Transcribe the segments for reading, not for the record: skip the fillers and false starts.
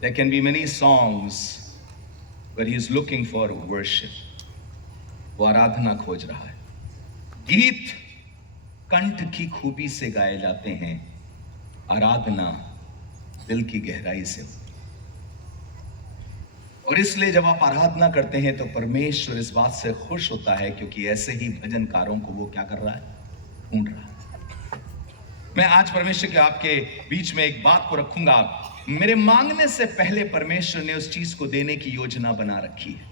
There can be many songs, but he is looking for worship. वो आराधना खोज रहा है। गीत कंठ की खूबी से गाए जाते हैं, आराधना दिल की गहराई से। और इसलिए जब आप आराधना करते हैं तो परमेश्वर इस बात से खुश होता है, क्योंकि ऐसे ही भजनकारों को वो क्या कर रहा है, ढूंढ रहा है। मैं आज परमेश्वर के आपके बीच में एक बात को रखूंगा। मेरे मांगने से पहले परमेश्वर ने उस चीज को देने की योजना बना रखी है।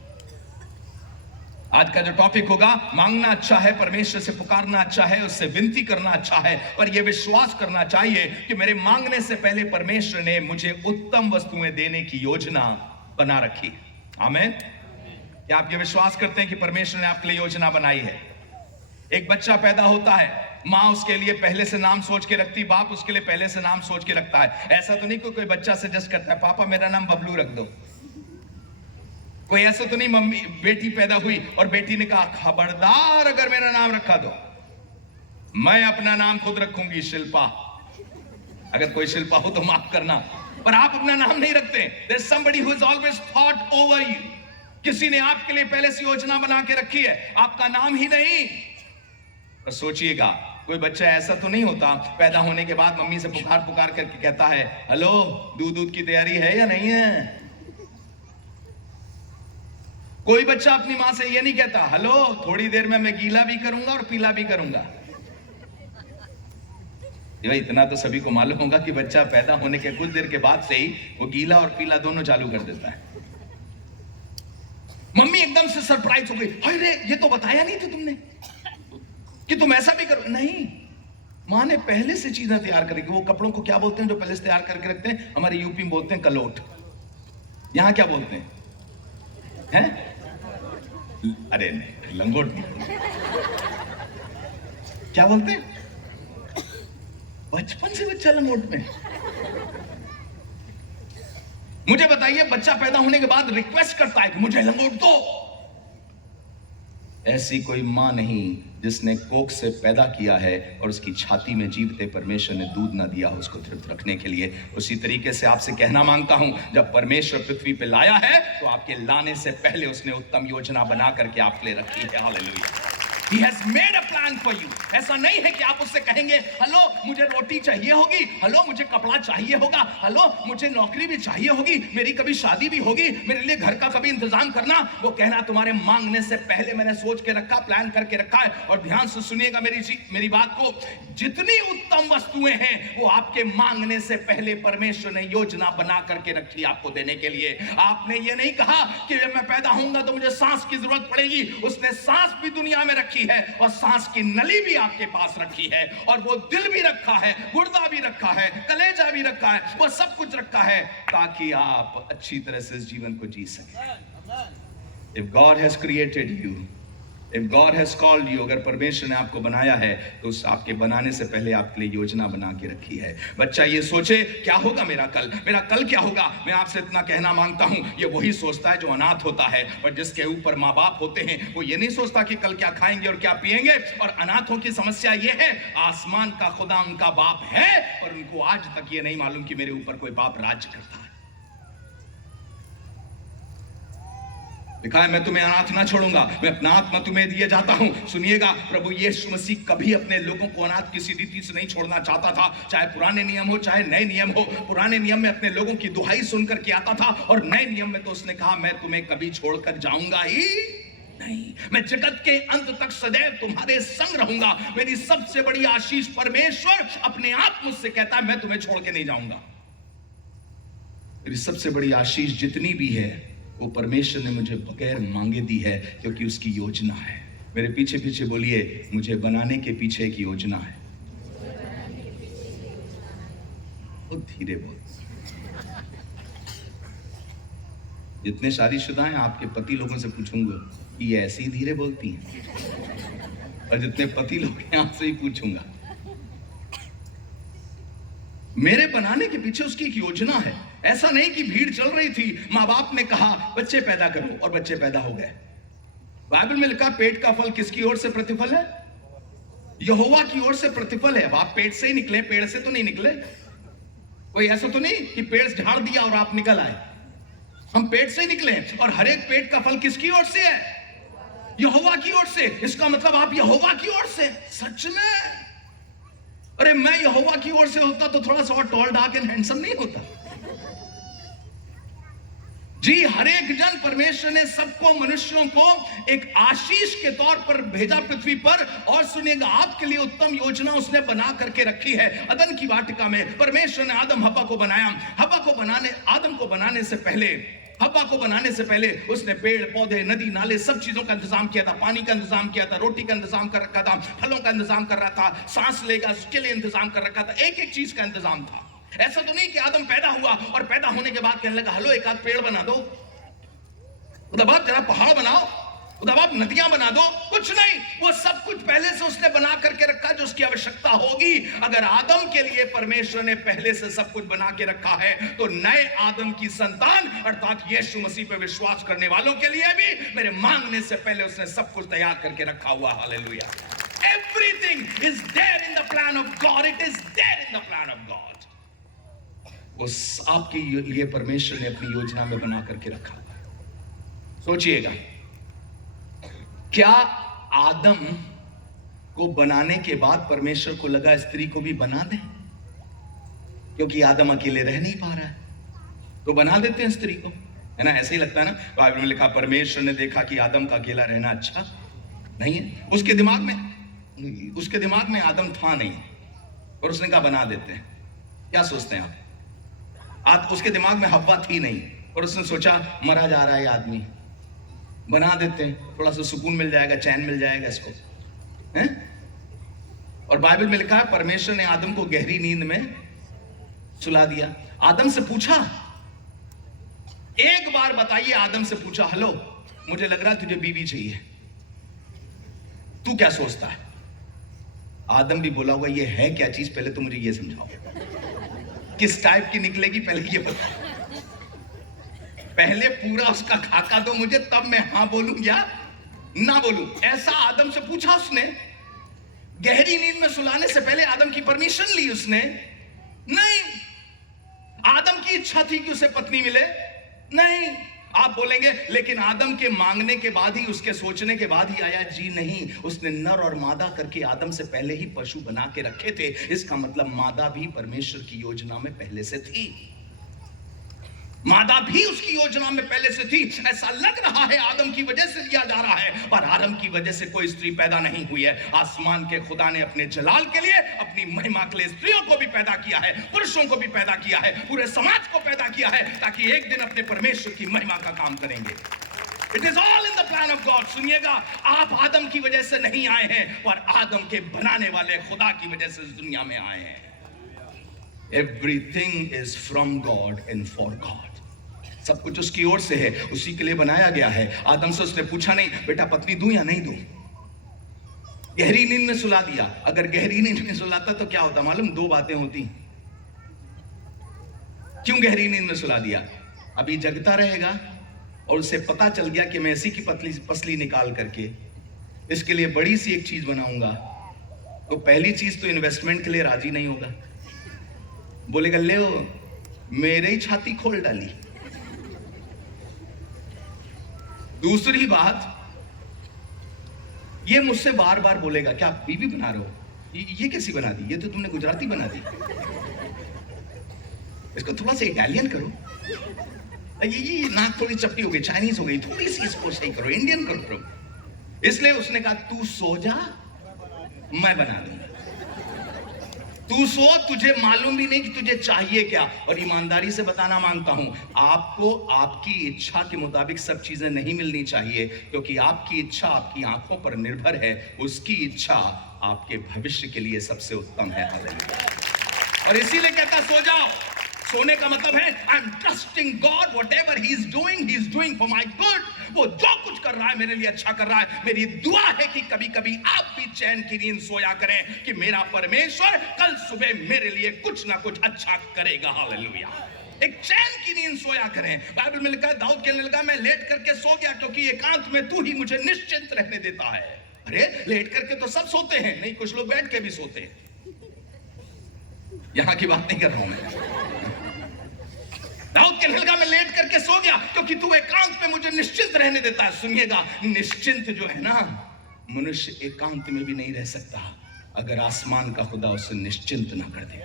आज का जो टॉपिक होगा, मांगना अच्छा है, परमेश्वर से पुकारना अच्छा है, उससे विनती करना अच्छा है, पर यह विश्वास करना चाहिए कि मेरे मांगने से पहले परमेश्वर ने मुझे उत्तम वस्तुएं देने की योजना बना रखी है। आमीन। क्या आप ये विश्वास करते हैं कि परमेश्वर ने आपके लिए योजना बनाई है? एक बच्चा पैदा होता है, माँ उसके लिए पहले से नाम सोच के रखती, बाप उसके लिए पहले से नाम सोच के रखता है। ऐसा तो नहीं कोई बच्चा सजेस्ट करता है, पापा मेरा नाम बबलू रख दो। कोई ऐसा तो नहीं, मम्मी बेटी पैदा हुई और बेटी ने कहा खबरदार अगर मेरा नाम रखा दो, मैं अपना नाम खुद रखूंगी, शिल्पा। अगर कोई शिल्पा हो तो माफ करना, पर आप अपना नाम नहीं रखते। There's somebody who has always thought over you. किसी ने आपके लिए पहले से योजना बना के रखी है, आपका नाम ही नहीं। पर सोचिएगा, कोई बच्चा ऐसा तो नहीं होता पैदा होने के बाद मम्मी से पुकार पुकार करके कहता है, हेलो दूध की तैयारी है या नहीं है। कोई बच्चा अपनी मां से ये नहीं कहता, हेलो थोड़ी देर में मैं गीला भी करूंगा और पीला भी करूंगा। भाई इतना तो सभी को मालूम होगा कि बच्चा पैदा होने के कुछ देर के बाद से ही वो गीला और पीला दोनों चालू कर देता है। मम्मी एकदम से सरप्राइज हो गई, अरे ये तो बताया नहीं था तुमने कि तुम ऐसा भी करो। नहीं, मां ने पहले से चीजें तैयार करेगी। वो कपड़ों को क्या बोलते हैं जो पहले से तैयार करके रखते हैं? हमारे यूपी में बोलते हैं कलोट, यहां क्या बोलते हैं? अरे नहीं, लंगोट नहीं, क्या बोलते हैं? बचपन से बच्चा लंगोट में। मुझे बताइए, बच्चा पैदा होने के बाद रिक्वेस्ट करता है कि मुझे लंगोट दो। ऐसी कोई मां नहीं जिसने कोख से पैदा किया है और उसकी छाती में जीवते परमेश्वर ने दूध ना दिया हो उसको तृप्त रखने के लिए। उसी तरीके से आपसे कहना मांगता हूं, जब परमेश्वर पृथ्वी पे लाया है तो आपके लाने से पहले उसने उत्तम योजना बना करके आपके लिए रखी है। Hallelujah. He has made a plan for you. ऐसा नहीं है कि आप उससे कहेंगे, हेलो मुझे रोटी चाहिए होगी, हेलो मुझे कपड़ा चाहिए होगा, हेलो मुझे नौकरी भी चाहिए होगी, मेरी कभी शादी भी होगी, मेरे लिए घर का कभी इंतजाम करना। वो कहना तुम्हारे मांगने से पहले मैंने सोच के रखा, प्लान करके रखा है। और ध्यान से सुनिएगा मेरी बात को, जितनी उत्तम वस्तुएं हैं वो आपके मांगने से पहले परमेश्वर ने योजना बना करके रखी आपको देने के लिए। आपने ये नहीं कहा कि जब मैं पैदा होऊंगा तो मुझे सांस की जरूरत पड़ेगी। उसने सांस भी दुनिया में रखी है और सांस की नली भी आपके पास रखी है, और वो दिल भी रखा है, गुर्दा भी रखा है, कलेजा भी रखा है, वो सब कुछ रखा है ताकि आप अच्छी तरह से इस जीवन को जी सकें। If God has created you, if God has called you, अगर परमेश्वर ने आपको बनाया है तो उस आपके बनाने से पहले आपके लिए योजना बना के रखी है। बच्चा ये सोचे क्या होगा मेरा कल क्या होगा। मैं आपसे इतना कहना मांगता हूं, ये वही सोचता है जो अनाथ होता है, और जिसके ऊपर माँ बाप होते हैं वो ये नहीं सोचता कि कल क्या खाएंगे और क्या पिएंगे। और अनाथों की समस्या ये है, आसमान का खुदा उनका बाप है और उनको आज तक ये नहीं मालूम कि मेरे ऊपर कोई बाप राज्य करता है। लिखा है मैं तुम्हें अनाथ ना छोड़ूंगा, मैं अपना आत्मा तुम्हें दिए जाता हूं। सुनिएगा, प्रभु यीशु मसीह कभी अपने लोगों को अनाथ किसी रीति से नहीं छोड़ना चाहता था, चाहे पुराने नियम हो चाहे नए नियम हो। पुराने नियम में अपने लोगों की दुहाई सुनकर के आता था, और नए नियम में तो उसने कहा मैं तुम्हें कभी छोड़कर जाऊंगा ही नहीं, मैं जगत के अंत तक सदैव तुम्हारे संग रहूंगा। मेरी सबसे बड़ी आशीष परमेश्वर अपने आप मुझसे कहता है मैं तुम्हें छोड़ के नहीं जाऊंगा। मेरी सबसे बड़ी आशीष जितनी भी है वो परमेश्वर ने मुझे बगैर मांगे दी है, क्योंकि उसकी योजना है। मेरे पीछे पीछे बोलिए, मुझे बनाने के पीछे एक योजना है। बहुत धीरे बोल। जितने शादीशुदा हैं आपके पति लोगों से पूछूंगा कि ये ऐसे ही धीरे बोलती हैं, और जितने पति लोग हैं आपसे ही पूछूंगा। मेरे बनाने के पीछे उसकी एक योजना है। ऐसा नहीं कि भीड़ चल रही थी, माँ बाप ने कहा बच्चे पैदा करो और बच्चे पैदा हो गए। बाइबल में लिखा पेट का फल किसकी ओर से प्रतिफल है? यहोवा की ओर से प्रतिफल है। अब आप पेट से ही निकले, पेड़ से तो नहीं निकले। कोई ऐसा तो नहीं कि पेड़ झाड़ दिया और आप निकल आए। हम पेट से ही निकले हैं, और हर एक पेट का फल किसकी ओर से है? यहोवा की ओर से। इसका मतलब आप यहोवा की ओर से। सच में? अरे मैं यहोवा की ओर से होता तो थोड़ा सा और टॉल डार्क एंड हैंडसम नहीं होता? जी, हर एक जन परमेश्वर ने सबको, मनुष्यों को एक आशीष के तौर पर भेजा पृथ्वी पर। और सुनिएगा, आपके लिए उत्तम योजना उसने बना करके रखी है। अदन की वाटिका में परमेश्वर ने आदम हव्वा को बनाया। आदम को बनाने से पहले, हव्वा को बनाने से पहले उसने पेड़ पौधे, नदी नाले, सब चीजों का इंतजाम किया था। पानी का इंतजाम किया था, रोटी का इंतजाम कर रखा था, फलों का इंतजाम कर रहा था, सांस लेगा उसके लिए इंतजाम कर रखा था। एक एक चीज का इंतजाम था। ऐसा तो नहीं कि आदम पैदा हुआ और पैदा होने के बाद कहने लगा, हेलो एक आध पेड़ बना दो, उधर बाद जरा पहाड़ बनाओ, उधर बाद नदियां बना दो। कुछ नहीं, वो सब कुछ पहले से उसने बना करके रखा जो उसकी आवश्यकता होगी। अगर आदम के लिए परमेश्वर ने पहले से सब कुछ बना के रखा है, तो नए आदम की संतान अर्थात यीशु मसीह पे विश्वास करने वालों के लिए भी मेरे मांगने से पहले उसने सब कुछ तैयार करके रखा हुआ। Hallelujah. Everything is there in the plan of God. It is there in the plan of God. उस आपके लिए परमेश्वर ने अपनी योजना में बना करके रखा। सोचिएगा, क्या आदम को बनाने के बाद परमेश्वर को लगा स्त्री को भी बना दें? क्योंकि आदम अकेले रह नहीं पा रहा है, तो बना देते हैं स्त्री को, है ना? ऐसे ही लगता है ना। बाइबल में लिखा, परमेश्वर ने देखा कि आदम का अकेला रहना अच्छा नहीं है। उसके दिमाग में आदम था नहीं, और उसने कहा बना देते हैं। क्या सोचते हैं आप? उसके दिमाग में हव्वा थी नहीं, और उसने सोचा मरा जा रहा है आदमी, बना देते हैं, थोड़ा सा सुकून मिल जाएगा, चैन मिल जाएगा इसको, हैं? और बाइबल में लिखा है, परमेश्वर ने आदम को गहरी नींद में सुला दिया। आदम से पूछा, एक बार बताइए, आदम से पूछा, हेलो मुझे लग रहा है तुझे बीवी चाहिए, तू क्या सोचता है? आदम भी बोला होगा, ये है क्या चीज, पहले तो मुझे ये समझाओ, किस टाइप की निकलेगी पहले ये बताओ, पहले पूरा उसका खाका दो मुझे, तब मैं हां बोलूं या ना बोलूं। ऐसा आदम से पूछा उसने। गहरी नींद में सुलाने से पहले आदम की परमिशन ली उसने? नहीं। आदम की इच्छा थी कि उसे पत्नी मिले? नहीं। आप बोलेंगे लेकिन आदम के मांगने के बाद ही, उसके सोचने के बाद ही आया? जी नहीं, उसने नर और मादा करके आदम से पहले ही पशु बना के रखे थे। इसका मतलब मादा भी परमेश्वर की योजना में पहले से थी। मादा भी उसकी योजना में पहले से थी। ऐसा लग रहा है आदम की वजह से लिया जा रहा है, पर आदम की वजह से कोई स्त्री पैदा नहीं हुई है। आसमान के खुदा ने अपने जलाल के लिए, अपनी महिमा के लिए स्त्रियों को भी पैदा किया है, पुरुषों को भी पैदा किया है, पूरे समाज को पैदा किया है, ताकि एक दिन अपने परमेश्वर की महिमा का काम करेंगे। It is all in the plan of God. सुनिएगा, आप आदम की वजह से नहीं आए हैं, पर आदम के बनाने वाले खुदा की वजह से इस दुनिया में आए हैं। Everything is from God and for God. सब कुछ उसकी ओर से है, उसी के लिए बनाया गया है। आदम से उसने पूछा नहीं, बेटा पत्नी दूं या नहीं दूं। गहरी नींद में सुला दिया। अगर गहरी नींद में सुलाता तो क्या होता मालूम? दो बातें होती। क्यों गहरी नींद में सुला दिया? अभी जगता रहेगा और उसे पता चल गया कि मैं इसी की पसली निकाल करके इसके लिए बड़ी सी एक चीज बनाऊंगा, तो पहली चीज तो इन्वेस्टमेंट के लिए राजी नहीं होगा, बोलेगा ले मेरे ही छाती खोल डाली। दूसरी बात, ये मुझसे बार बार बोलेगा, क्या आप बीवी बना रहे हो? ये कैसी बना दी? ये तो तुमने गुजराती बना दी, इसको थोड़ा सा इटालियन करो, ये नाक थोड़ी चपटी हो गई, चाइनीज हो गई, थोड़ी सी इसको सही करो, इंडियन करो। इसलिए उसने कहा तू सो जा, मैं बना दूंगा। तू सो, तुझे मालूम भी नहीं कि तुझे चाहिए क्या। और ईमानदारी से बताना मांगता हूं, आपको आपकी इच्छा के मुताबिक सब चीजें नहीं मिलनी चाहिए, क्योंकि आपकी इच्छा आपकी आंखों पर निर्भर है, उसकी इच्छा आपके भविष्य के लिए सबसे उत्तम है। और इसीलिए कहता सो जाओ। सोने का मतलब है I am trusting God, whatever he is doing for my good. वो जो कुछ कर रहा है मेरे लिए अच्छा कर रहा है। मेरी दुआ है कि कभी कभी आप भी चैन की नींद सोया करें कि मेरा परमेश्वर कल सुबह मेरे लिए कुछ ना कुछ अच्छा करेगा। हालेलुया। एक चैन की नींद सोया करें। बाइबल में लिखा है, दाऊद कहने लगा मैं लेट करके सो गया क्योंकि एकांत में तू ही मुझे निश्चिंत रहने देता है। अरे लेट करके तो सब सोते हैं, नहीं कुछ लोग बैठ के भी सोते हैं। यहां की बात नहीं कर रहा हूं मैं। कन्हलगा में लेट करके सो गया क्योंकि तू एकांत में मुझे निश्चिंत रहने देता है। सुनिएगा, निश्चिंत जो है ना, मनुष्य एकांत में भी नहीं रह सकता अगर आसमान का खुदा उसे निश्चिंत ना कर दे।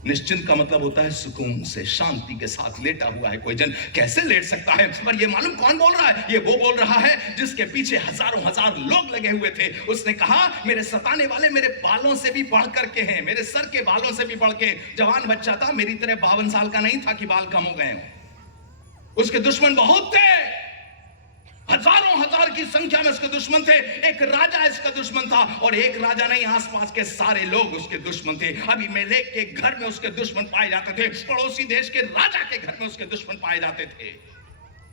निश्चिंत का मतलब होता है सुकून से, शांति के साथ लेटा हुआ है। कोई जन कैसे लेट सकता है? पर ये मालूम कौन बोल रहा है? ये वो बोल रहा है जिसके पीछे हजारों हजार लोग लगे हुए थे। उसने कहा मेरे सताने वाले मेरे बालों से भी बढ़ करके हैं, मेरे सर के बालों से भी बढ़ के। जवान बच्चा था, मेरी तरह 52 साल का नहीं था कि बाल कम हो गए। उसके दुश्मन बहुत थे, हजारों हजार की संख्या में उसके दुश्मन थे। एक राजा इसका दुश्मन था, और एक राजा नहीं, आसपास के सारे लोग उसके दुश्मन थे। अबीमेलेक के घर में उसके दुश्मन पाए जाते थे, पड़ोसी देश के राजा के घर में उसके दुश्मन पाए जाते थे।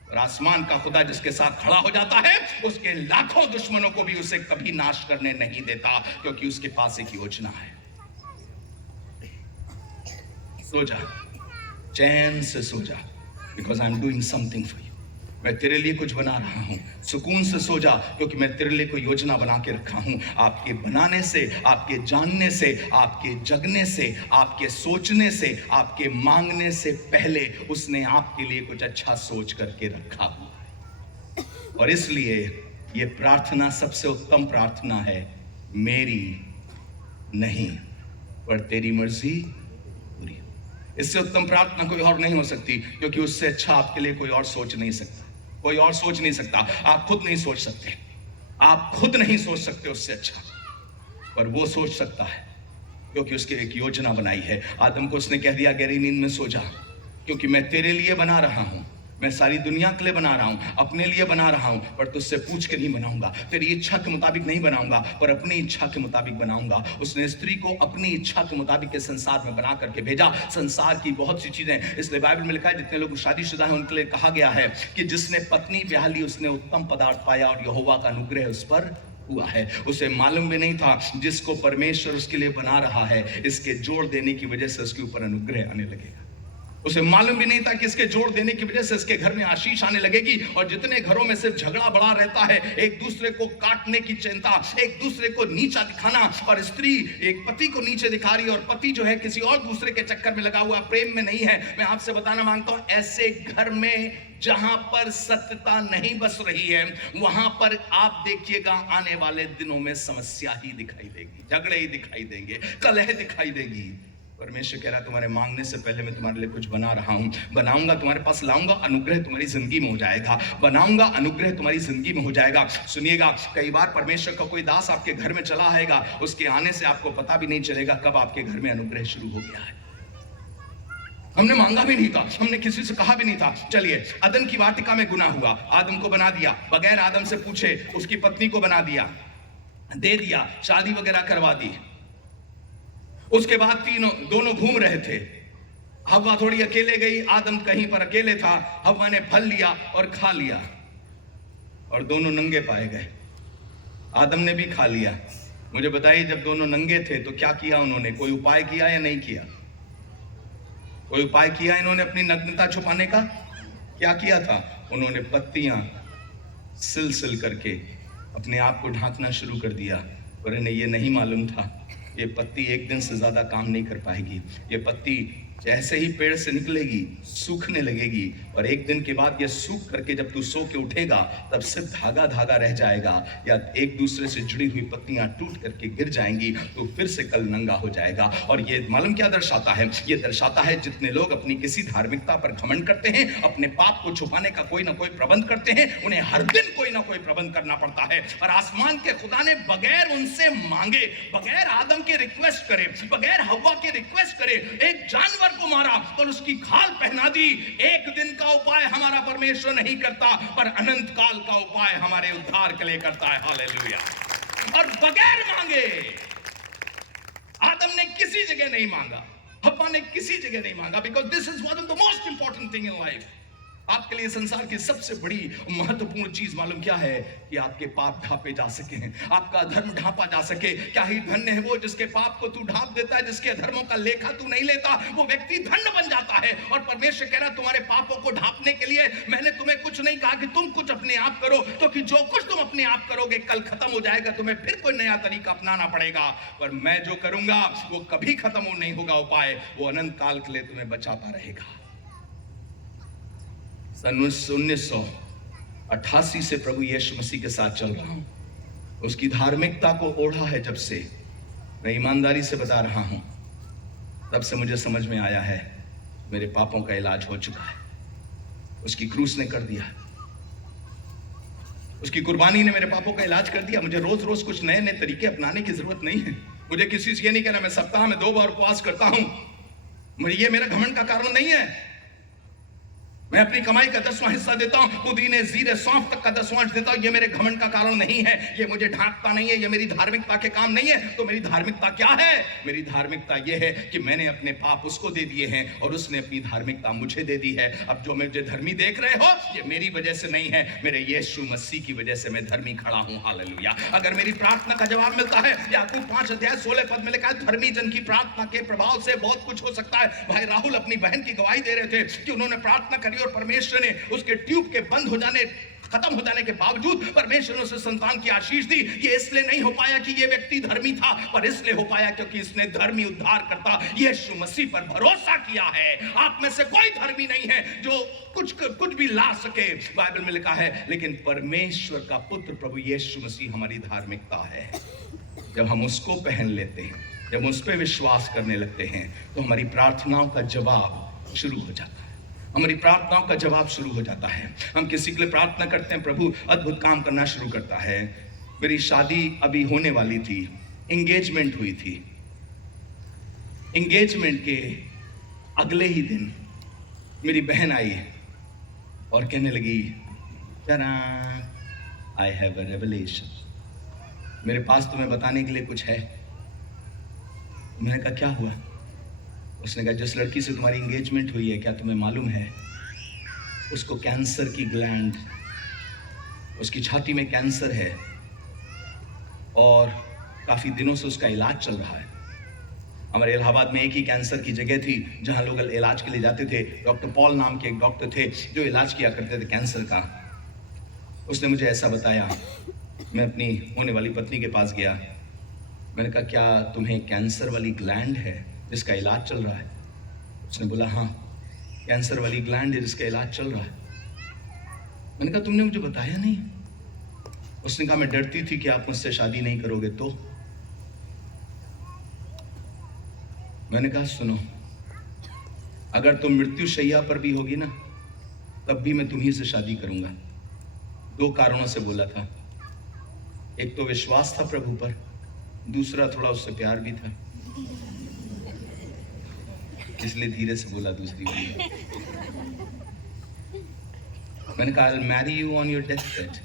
और आसमान का खुदा जिसके साथ खड़ा हो जाता है, उसके लाखों दुश्मनों को भी उसे कभी नाश करने नहीं देता, क्योंकि उसके पास एक योजना है। सो जा, चैन से सो जा, because I am doing something for you. मैं तेरे लिए कुछ बना रहा हूं। सुकून से सो जा, क्योंकि मैं तेरे लिए कोई योजना बना के रखा हूं। आपके बनाने से, आपके जानने से, आपके जगने से, आपके सोचने से, आपके मांगने से पहले उसने आपके लिए कुछ अच्छा सोच करके रखा हुआ। और इसलिए ये प्रार्थना सबसे उत्तम प्रार्थना है, मेरी नहीं पर तेरी मर्जी पूरी। इससे उत्तम प्रार्थना कोई और नहीं हो सकती, क्योंकि उससे अच्छा आपके लिए कोई और सोच नहीं सकता। कोई और सोच नहीं सकता। आप खुद नहीं सोच सकते, आप खुद नहीं सोच सकते उससे अच्छा, पर वो सोच सकता है, क्योंकि उसकी एक योजना बनाई है। आदम को उसने कह दिया गहरी नींद में सो जा, क्योंकि मैं तेरे लिए बना रहा हूं। मैं सारी दुनिया के लिए बना रहा हूं, अपने लिए बना रहा हूं, पर तुझसे पूछ के नहीं बनाऊंगा। तेरी इच्छा के मुताबिक नहीं बनाऊंगा, पर अपनी इच्छा के मुताबिक बनाऊंगा। उसने स्त्री को अपनी इच्छा के मुताबिक के संसार में बना करके भेजा। संसार की बहुत सी चीजें, इसलिए बाइबल में लिखा है जितने लोग शादीशुदा हैं उनके लिए कहा गया है कि जिसने पत्नी ब्याह ली उसने उत्तम पदार्थ पाया, और यहोवा का अनुग्रह उस पर हुआ है। उसे मालूम भी नहीं था जिसको परमेश्वर उसके लिए बना रहा है, इसके जोड़ देने की वजह से उसके ऊपर अनुग्रह आने लगेगा। उसे मालूम भी नहीं था कि इसके जोड़ देने की वजह से इसके घर में आशीष आने लगेगी। और जितने घरों में सिर्फ झगड़ा बढ़ा रहता है, एक दूसरे को काटने की चिंता, एक दूसरे को नीचा दिखाना, और स्त्री एक पति को नीचे दिखा रही है, और पति जो है किसी और दूसरे के चक्कर में लगा हुआ, प्रेम में नहीं है। मैं आपसे बताना मांगता हूं, ऐसे घर में जहां पर सत्यता नहीं बस रही है, वहां पर आप देखिएगा आने वाले दिनों में समस्या ही दिखाई देगी, झगड़े ही दिखाई देंगे, कलह दिखाई देगी। परमेश्वर कह रहा है तुम्हारे मांगने से पहले मैं तुम्हारे लिए कुछ बना रहा हूं, बनाऊंगा, तुम्हारे पास लाऊंगा, अनुग्रह तुम्हारी जिंदगी में हो जाएगा, बनाऊंगा, अनुग्रह तुम्हारी जिंदगी में हो जाएगा। सुनिएगा, कई बार परमेश्वर का कोई दास आपके घर में चला आएगा, उसके आने से आपको पता भी नहीं चलेगा कब आपके घर में अनुग्रह शुरू हो गया है। हमने मांगा भी नहीं था, हमने किसी से कहा भी नहीं था। चलिए, अदन की वाटिका में गुनाह हुआ, आदम को बना दिया, बगैर आदम से पूछे उसकी पत्नी को बना दिया, दे दिया, शादी वगैरह करवा दी। उसके बाद दोनों घूम रहे थे। हव्वा थोड़ी अकेले गई, आदम कहीं पर अकेले था। हव्वा ने फल लिया और खा लिया, और दोनों नंगे पाए गए। आदम ने भी खा लिया। मुझे बताइए, जब दोनों नंगे थे तो क्या किया उन्होंने? कोई उपाय किया या नहीं किया? कोई उपाय किया इन्होंने अपनी नग्नता छुपाने का? क्या किया था? उन्होंने पत्तियां सिल सिल करके अपने आप को ढांकना शुरू कर दिया। और इन्हें ये नहीं मालूम था ये पत्ती एक दिन से ज्यादा काम नहीं कर पाएगी। ये पत्ती जैसे ही पेड़ से निकलेगी सूखने लगेगी, और एक दिन के बाद ये सूख करके जब तू सो के उठेगा तब सिर्फ धागा धागा रह जाएगा, या एक दूसरे से जुड़ी हुई पत्तियां टूट करके गिर जाएंगी, तो फिर से कल नंगा हो जाएगा। और ये मालूम क्या दर्शाता है? ये दर्शाता है जितने लोग अपनी किसी धार्मिकता पर घमंड करते हैं, अपने पाप को छुपाने का कोई ना कोई प्रबंध करते हैं, उन्हें हर दिन कोई ना कोई प्रबंध करना पड़ता है। और आसमान के खुदा ने बगैर उनसे मांगे, बगैर आदम के रिक्वेस्ट करे, बगैर हव्वा के रिक्वेस्ट करे, एक जानवर को मारा और उसकी खाल पहना दी। एक दिन का उपाय हमारा परमेश्वर नहीं करता, पर अनंत काल का उपाय हमारे उद्धार के लिए करता है। हालेलुया। और बगैर मांगे, आदम ने किसी जगह नहीं मांगा, हव्वा ने किसी जगह नहीं मांगा, because this is one of the most important thing in life. आपके लिए संसार की सबसे बड़ी महत्वपूर्ण चीज मालूम क्या है? कि आपके पाप ढांपे जा सके, आपका धर्म ढांपा जा सके। क्या ही धन्य है वो जिसके पाप को तू ढांप देता है, जिसके धर्मों का लेखा तू नहीं लेता, वो व्यक्ति धन्य बन जाता है। और परमेश्वर कह रहा तुम्हारे पापों को ढांपने के लिए मैंने तुम्हें कुछ नहीं कहा कि तुम कुछ अपने आप करो, क्योंकि जो कुछ तुम अपने आप करोगे कल खत्म हो जाएगा, तुम्हें फिर कोई नया तरीका अपनाना पड़ेगा। पर मैं जो करूंगा वो कभी खत्म नहीं होगा उपाय, वो अनंत काल के लिए तुम्हें बचाता रहेगा। सन 1988 से प्रभु यीशु मसीह के साथ चल रहा हूं। उसकी धार्मिकता को ओढ़ा है जब से, मैं ईमानदारी से बता रहा हूं, तब से मुझे समझ में आया है मेरे पापों का इलाज हो चुका है। उसकी क्रूस ने कर दिया, उसकी कुर्बानी ने मेरे पापों का इलाज कर दिया। मुझे रोज रोज कुछ नए नए तरीके अपनाने की जरूरत नहीं है। मुझे किसी से ये नहीं कहना मैं सप्ताह में 2 बार उपवास करता हूं, ये मेरा घमंड का कारण नहीं है। मैं अपनी कमाई का 10वां हिस्सा देता हूं, पुदीने जीरे सौंफ तक का 10वां हिस्सा देता हूं, ये मेरे घमंड का कारण नहीं है। ये मुझे ढांकता नहीं है, ये मेरी धार्मिकता के काम नहीं है। तो मेरी धार्मिकता क्या है? मेरी धार्मिकता ये है कि मैंने अपने पाप उसको दे दिए हैं और उसने अपनी धार्मिकता मुझे दे दी है। अब जो मुझे धर्मी देख रहे हो, ये मेरी वजह से नहीं है, मेरे यीशु मसीह की वजह से मैं धर्मी खड़ा हूं। हालेलुया। अगर मेरी प्रार्थना का जवाब मिलता है, याकूब 5:16 में लिखा है, धर्मी जन की प्रार्थना के प्रभाव से बहुत कुछ हो सकता है। भाई राहुल अपनी बहन की गवाही दे रहे थे कि उन्होंने प्रार्थना करी और परमेश्वर ने उसके ट्यूब के बंद हो जाने, खत्म हो जाने के बावजूद परमेश्वर ने उसे संतान की आशीष दी। ये इसलिए नहीं हो पाया कि ये व्यक्ति धर्मी था, पर इसलिए हो पाया क्योंकि इसने धर्मी उद्धारकर्ता यीशु मसीह पर भरोसा किया है। आप में से कोई धर्मी नहीं है जो कुछ भी ला सके। बाइबल में लिखा है, लेकिन परमेश्वर का पुत्र प्रभु यीशु मसीह हमारी धार्मिकता है। जब हम उसको पहन लेते हैं, जब उस पर विश्वास करने लगते हैं, तो हमारी प्रार्थनाओं का जवाब शुरू हो जाता है। हमारी प्रार्थनाओं का जवाब शुरू हो जाता है। हम किसी के लिए प्रार्थना करते हैं, प्रभु अद्भुत काम करना शुरू करता है। मेरी शादी अभी होने वाली थी, एंगेजमेंट हुई थी। एंगेजमेंट के अगले ही दिन मेरी बहन आई और कहने लगी, आई हैव अ रेवलेशन, मेरे पास तुम्हें बताने के लिए कुछ है। मैंने कहा क्या हुआ? उसने कहा, जिस लड़की से तुम्हारी एंगेजमेंट हुई है, क्या तुम्हें मालूम है उसको कैंसर की ग्लैंड, उसकी छाती में कैंसर है और काफ़ी दिनों से उसका इलाज चल रहा है। हमारे इलाहाबाद में एक ही कैंसर की जगह थी जहां लोग इलाज के लिए जाते थे। डॉक्टर पॉल नाम के एक डॉक्टर थे जो इलाज किया करते थे कैंसर का। उसने मुझे ऐसा बताया। मैं अपनी होने वाली पत्नी के पास गया। मैंने कहा, क्या तुम्हें कैंसर वाली ग्लैंड है जिसका इलाज चल रहा है? उसने बोला, हाँ, कैंसर वाली ग्लैंड है जिसका इलाज चल रहा है। मैंने कहा, तुमने मुझे बताया नहीं। उसने कहा, मैं डरती थी कि आप मुझसे शादी नहीं करोगे। तो मैंने कहा, सुनो, अगर तुम मृत्यु शैया पर भी होगी ना, तब भी मैं तुम्ही से शादी करूंगा। 2 कारणों से बोला था। एक तो विश्वास था प्रभु पर, दूसरा थोड़ा उससे प्यार भी था, इसलिए धीरे से बोला दूसरी बार। मैंने कहा, I'll marry you on your deathbed.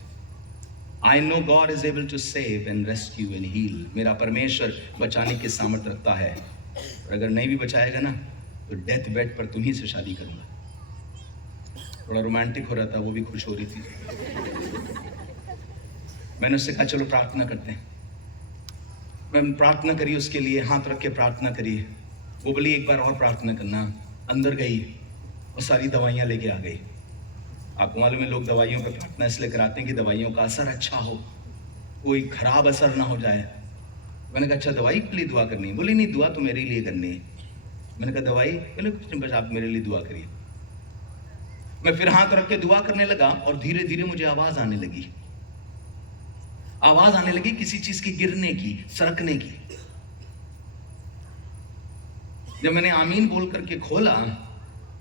I know God is able to save and rescue and heal. मेरा परमेश्वर बचाने की सामर्थ रखता है, और अगर नहीं भी बचाएगा ना, तो डेथ बेड पर तुम्ही से शादी करूंगा। थोड़ा रोमांटिक हो रहा था, वो भी खुश हो रही थी। मैंने उससे कहा, चलो प्रार्थना करते हैं। मैंने प्रार्थना करी उसके लिए, हाथ रख के प्रार्थना करी। वो बोली, एक बार और प्रार्थना करना। अंदर गई और सारी दवाइयाँ लेके आ गई। आपको मालूम है, लोग दवाइयों पे प्रार्थना इसलिए कराते हैं कि दवाइयों का असर अच्छा हो, कोई खराब असर ना हो जाए। मैंने कहा, अच्छा दवाई के लिए दुआ करनी है? बोली, नहीं, दुआ तो मेरे लिए करनी है। मैंने कहा, दवाई? बोले, कुछ नहीं, बस आप मेरे लिए दुआ करिए। मैं फिर हाथ रख के दुआ करने लगा और धीरे धीरे मुझे आवाज आने लगी। आवाज आने लगी किसी चीज की गिरने की, सरकने की। जब मैंने आमीन बोल करके खोला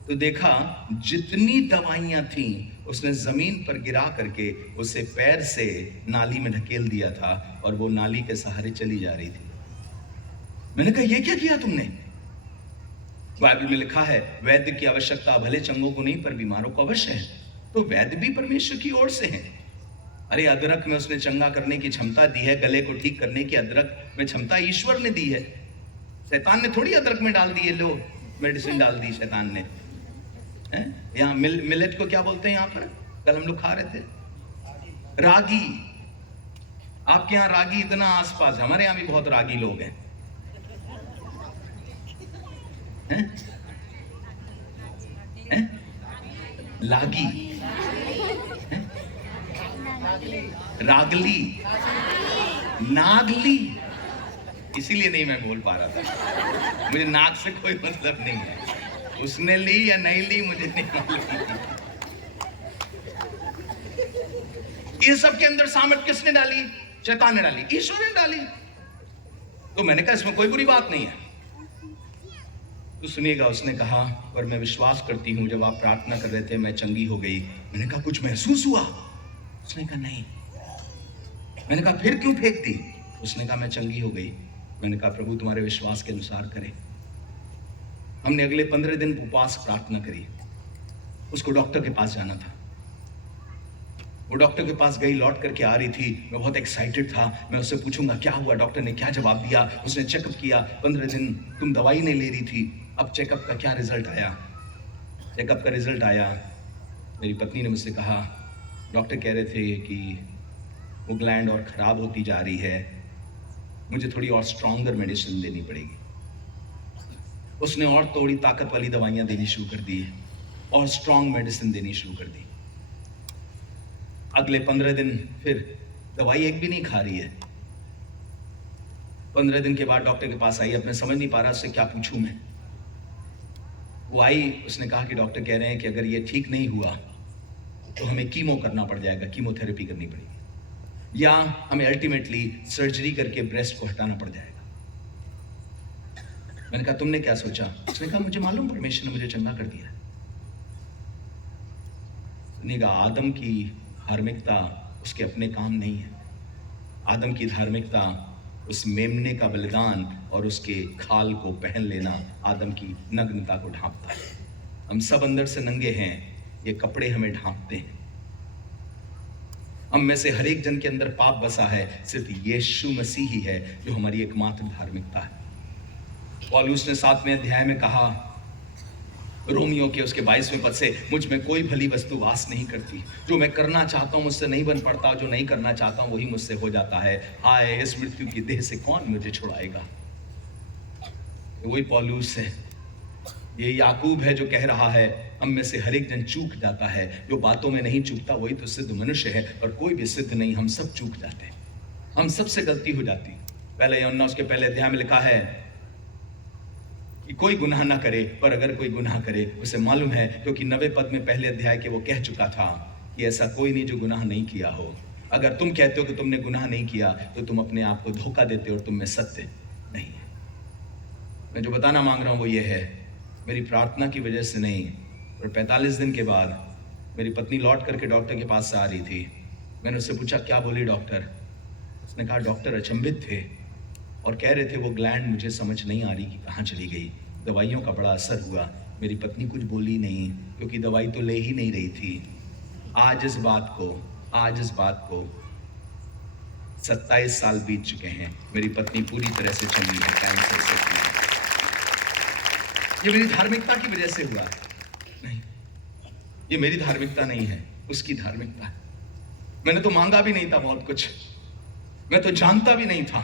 तो देखा जितनी दवाइयां थी उसने जमीन पर गिरा करके उसे पैर से नाली में ढकेल दिया था और वो नाली के सहारे चली जा रही थी। मैंने कहा, ये क्या किया तुमने? बाइबल में लिखा है, वैद्य की आवश्यकता भले चंगों को नहीं पर बीमारों को अवश्य है। तो वैद्य भी परमेश्वर की ओर से है। अरे अदरक में उसने चंगा करने की क्षमता दी है, गले को ठीक करने की अदरक में क्षमता ईश्वर ने दी है। शैतान ने थोड़ी अदरक में डाल दी है, लो मेडिसिन डाल दी शैतान ने। यहाँ मिलेट को क्या बोलते हैं? यहाँ पर कल हम लोग खा रहे थे रागी। आपके यहाँ रागी इतना आसपास, हमारे यहाँ भी बहुत रागी लोग हैं। लागी है? रागली, नागली, इसीलिए नहीं मैं बोल पा रहा था। मुझे नाक से कोई मतलब नहीं है, उसने ली या नहीं ली मुझे नहीं मालूम। ये सब के अंदर सामर्थ किसने डाली? शैतान ने डाली, ईश्वर ने डाली। तो मैंने कहा इसमें कोई बुरी बात नहीं है। तो सुनिएगा, उसने कहा पर मैं विश्वास करती हूं जब आप प्रार्थना कर रहे थे मैं चंगी हो गई। मैंने कहा कुछ महसूस हुआ? उसने कहा नहीं। मैंने कहा फिर क्यों फेंक दी? उसने कहा मैं चंगी हो गई। मैंने कहा प्रभु तुम्हारे विश्वास के अनुसार करे। हमने अगले 15 दिन उपवास प्रार्थना करी। उसको डॉक्टर के पास जाना था। वो डॉक्टर के पास गई, लौट करके आ रही थी। मैं बहुत एक्साइटेड था, मैं उससे पूछूंगा क्या हुआ, डॉक्टर ने क्या जवाब दिया। उसने चेकअप किया, 15 दिन तुम दवाई नहीं ले रही थी, अब चेकअप का क्या रिजल्ट आया? चेकअप का रिजल्ट आया, मेरी पत्नी ने मुझसे कहा डॉक्टर कह रहे थे कि वो ग्लैंड और ख़राब होती जा रही है, मुझे थोड़ी और स्ट्रॉन्गर मेडिसिन देनी पड़ेगी। उसने और थोड़ी ताकत वाली दवाइयाँ देनी शुरू कर दी और स्ट्रॉन्ग मेडिसिन देनी शुरू कर दी। अगले 15 दिन फिर दवाई एक भी नहीं खा रही है। 15 दिन के बाद डॉक्टर के पास आई। अब मैं समझ नहीं पा रहा उससे क्या पूछूं मैं। वो आई, उसने कहा कि डॉक्टर कह रहे हैं कि अगर ये ठीक नहीं हुआ तो हमें कीमो करना पड़ जाएगा, कीमोथेरेपी करनी पड़ेगी, या हमें अल्टीमेटली सर्जरी करके ब्रेस्ट को हटाना पड़ जाएगा। मैंने कहा तुमने क्या सोचा? उसने कहा मुझे मालूम परमेश्वर ने मुझे चंगा कर दिया। सुनिएगा, आदम की धार्मिकता उसके अपने काम नहीं है। आदम की धार्मिकता उस मेमने का बलिदान और उसके खाल को पहन लेना आदम की नग्नता को ढांपता है। हम सब अंदर से नंगे हैं, ये कपड़े हमें ढांपते हैं। हम में से हर एक जन के अंदर पाप बसा है, सिर्फ यीशु मसीह ही है जो हमारी एकमात्र धार्मिकता है। पौलुस ने 7वें अध्याय में कहा रोमियो के उसके 22वें पद से, मुझ में कोई भली वस्तु वास नहीं करती, जो मैं करना चाहता हूँ मुझसे नहीं बन पड़ता, जो नहीं करना चाहता हूँ वही मुझसे हो जाता है। हाय, इस मृत्यु की देह से कौन मुझे छुड़ाएगा? वही पौलुस है, ये याकूब है जो कह रहा है हम में से हर एक जन चूक जाता है। जो बातों में नहीं चूकता वही तो सिद्ध मनुष्य है, और कोई भी सिद्ध नहीं। हम सब चूक जाते हैं, हम सबसे गलती हो जाती। पहले यूहन्ना उसके पहले अध्याय में लिखा है कि कोई गुनाह ना करे, पर अगर कोई गुनाह करे उसे मालूम है, क्योंकि 90 पद में पहले अध्याय के वो कह चुका था कि ऐसा कोई नहीं जो गुनाह नहीं किया हो। अगर तुम कहते हो कि तुमने गुनाह नहीं किया तो तुम अपने आप को धोखा देते हो और तुम में सत्य नहीं है। मैं जो बताना मांग रहा हूँ वो ये है, मेरी प्रार्थना की वजह से नहीं, और 45 दिन के बाद मेरी पत्नी लौट करके डॉक्टर के पास से आ रही थी। मैंने उससे पूछा क्या बोली डॉक्टर? उसने कहा डॉक्टर अचंभित थे और कह रहे थे वो ग्लैंड मुझे समझ नहीं आ रही कि कहाँ चली गई। दवाइयों का बड़ा असर हुआ। मेरी पत्नी कुछ बोली नहीं, क्योंकि दवाई तो ले ही नहीं रही थी। आज इस बात को 27 साल बीत चुके हैं। मेरी पत्नी पूरी तरह से चली है, कैंसर से। ये मेरी धार्मिकता की वजह से हुआ नहीं, ये मेरी धार्मिकता नहीं है, उसकी धार्मिकता है। मैंने तो मांगा भी नहीं था बहुत कुछ, मैं तो जानता भी नहीं था।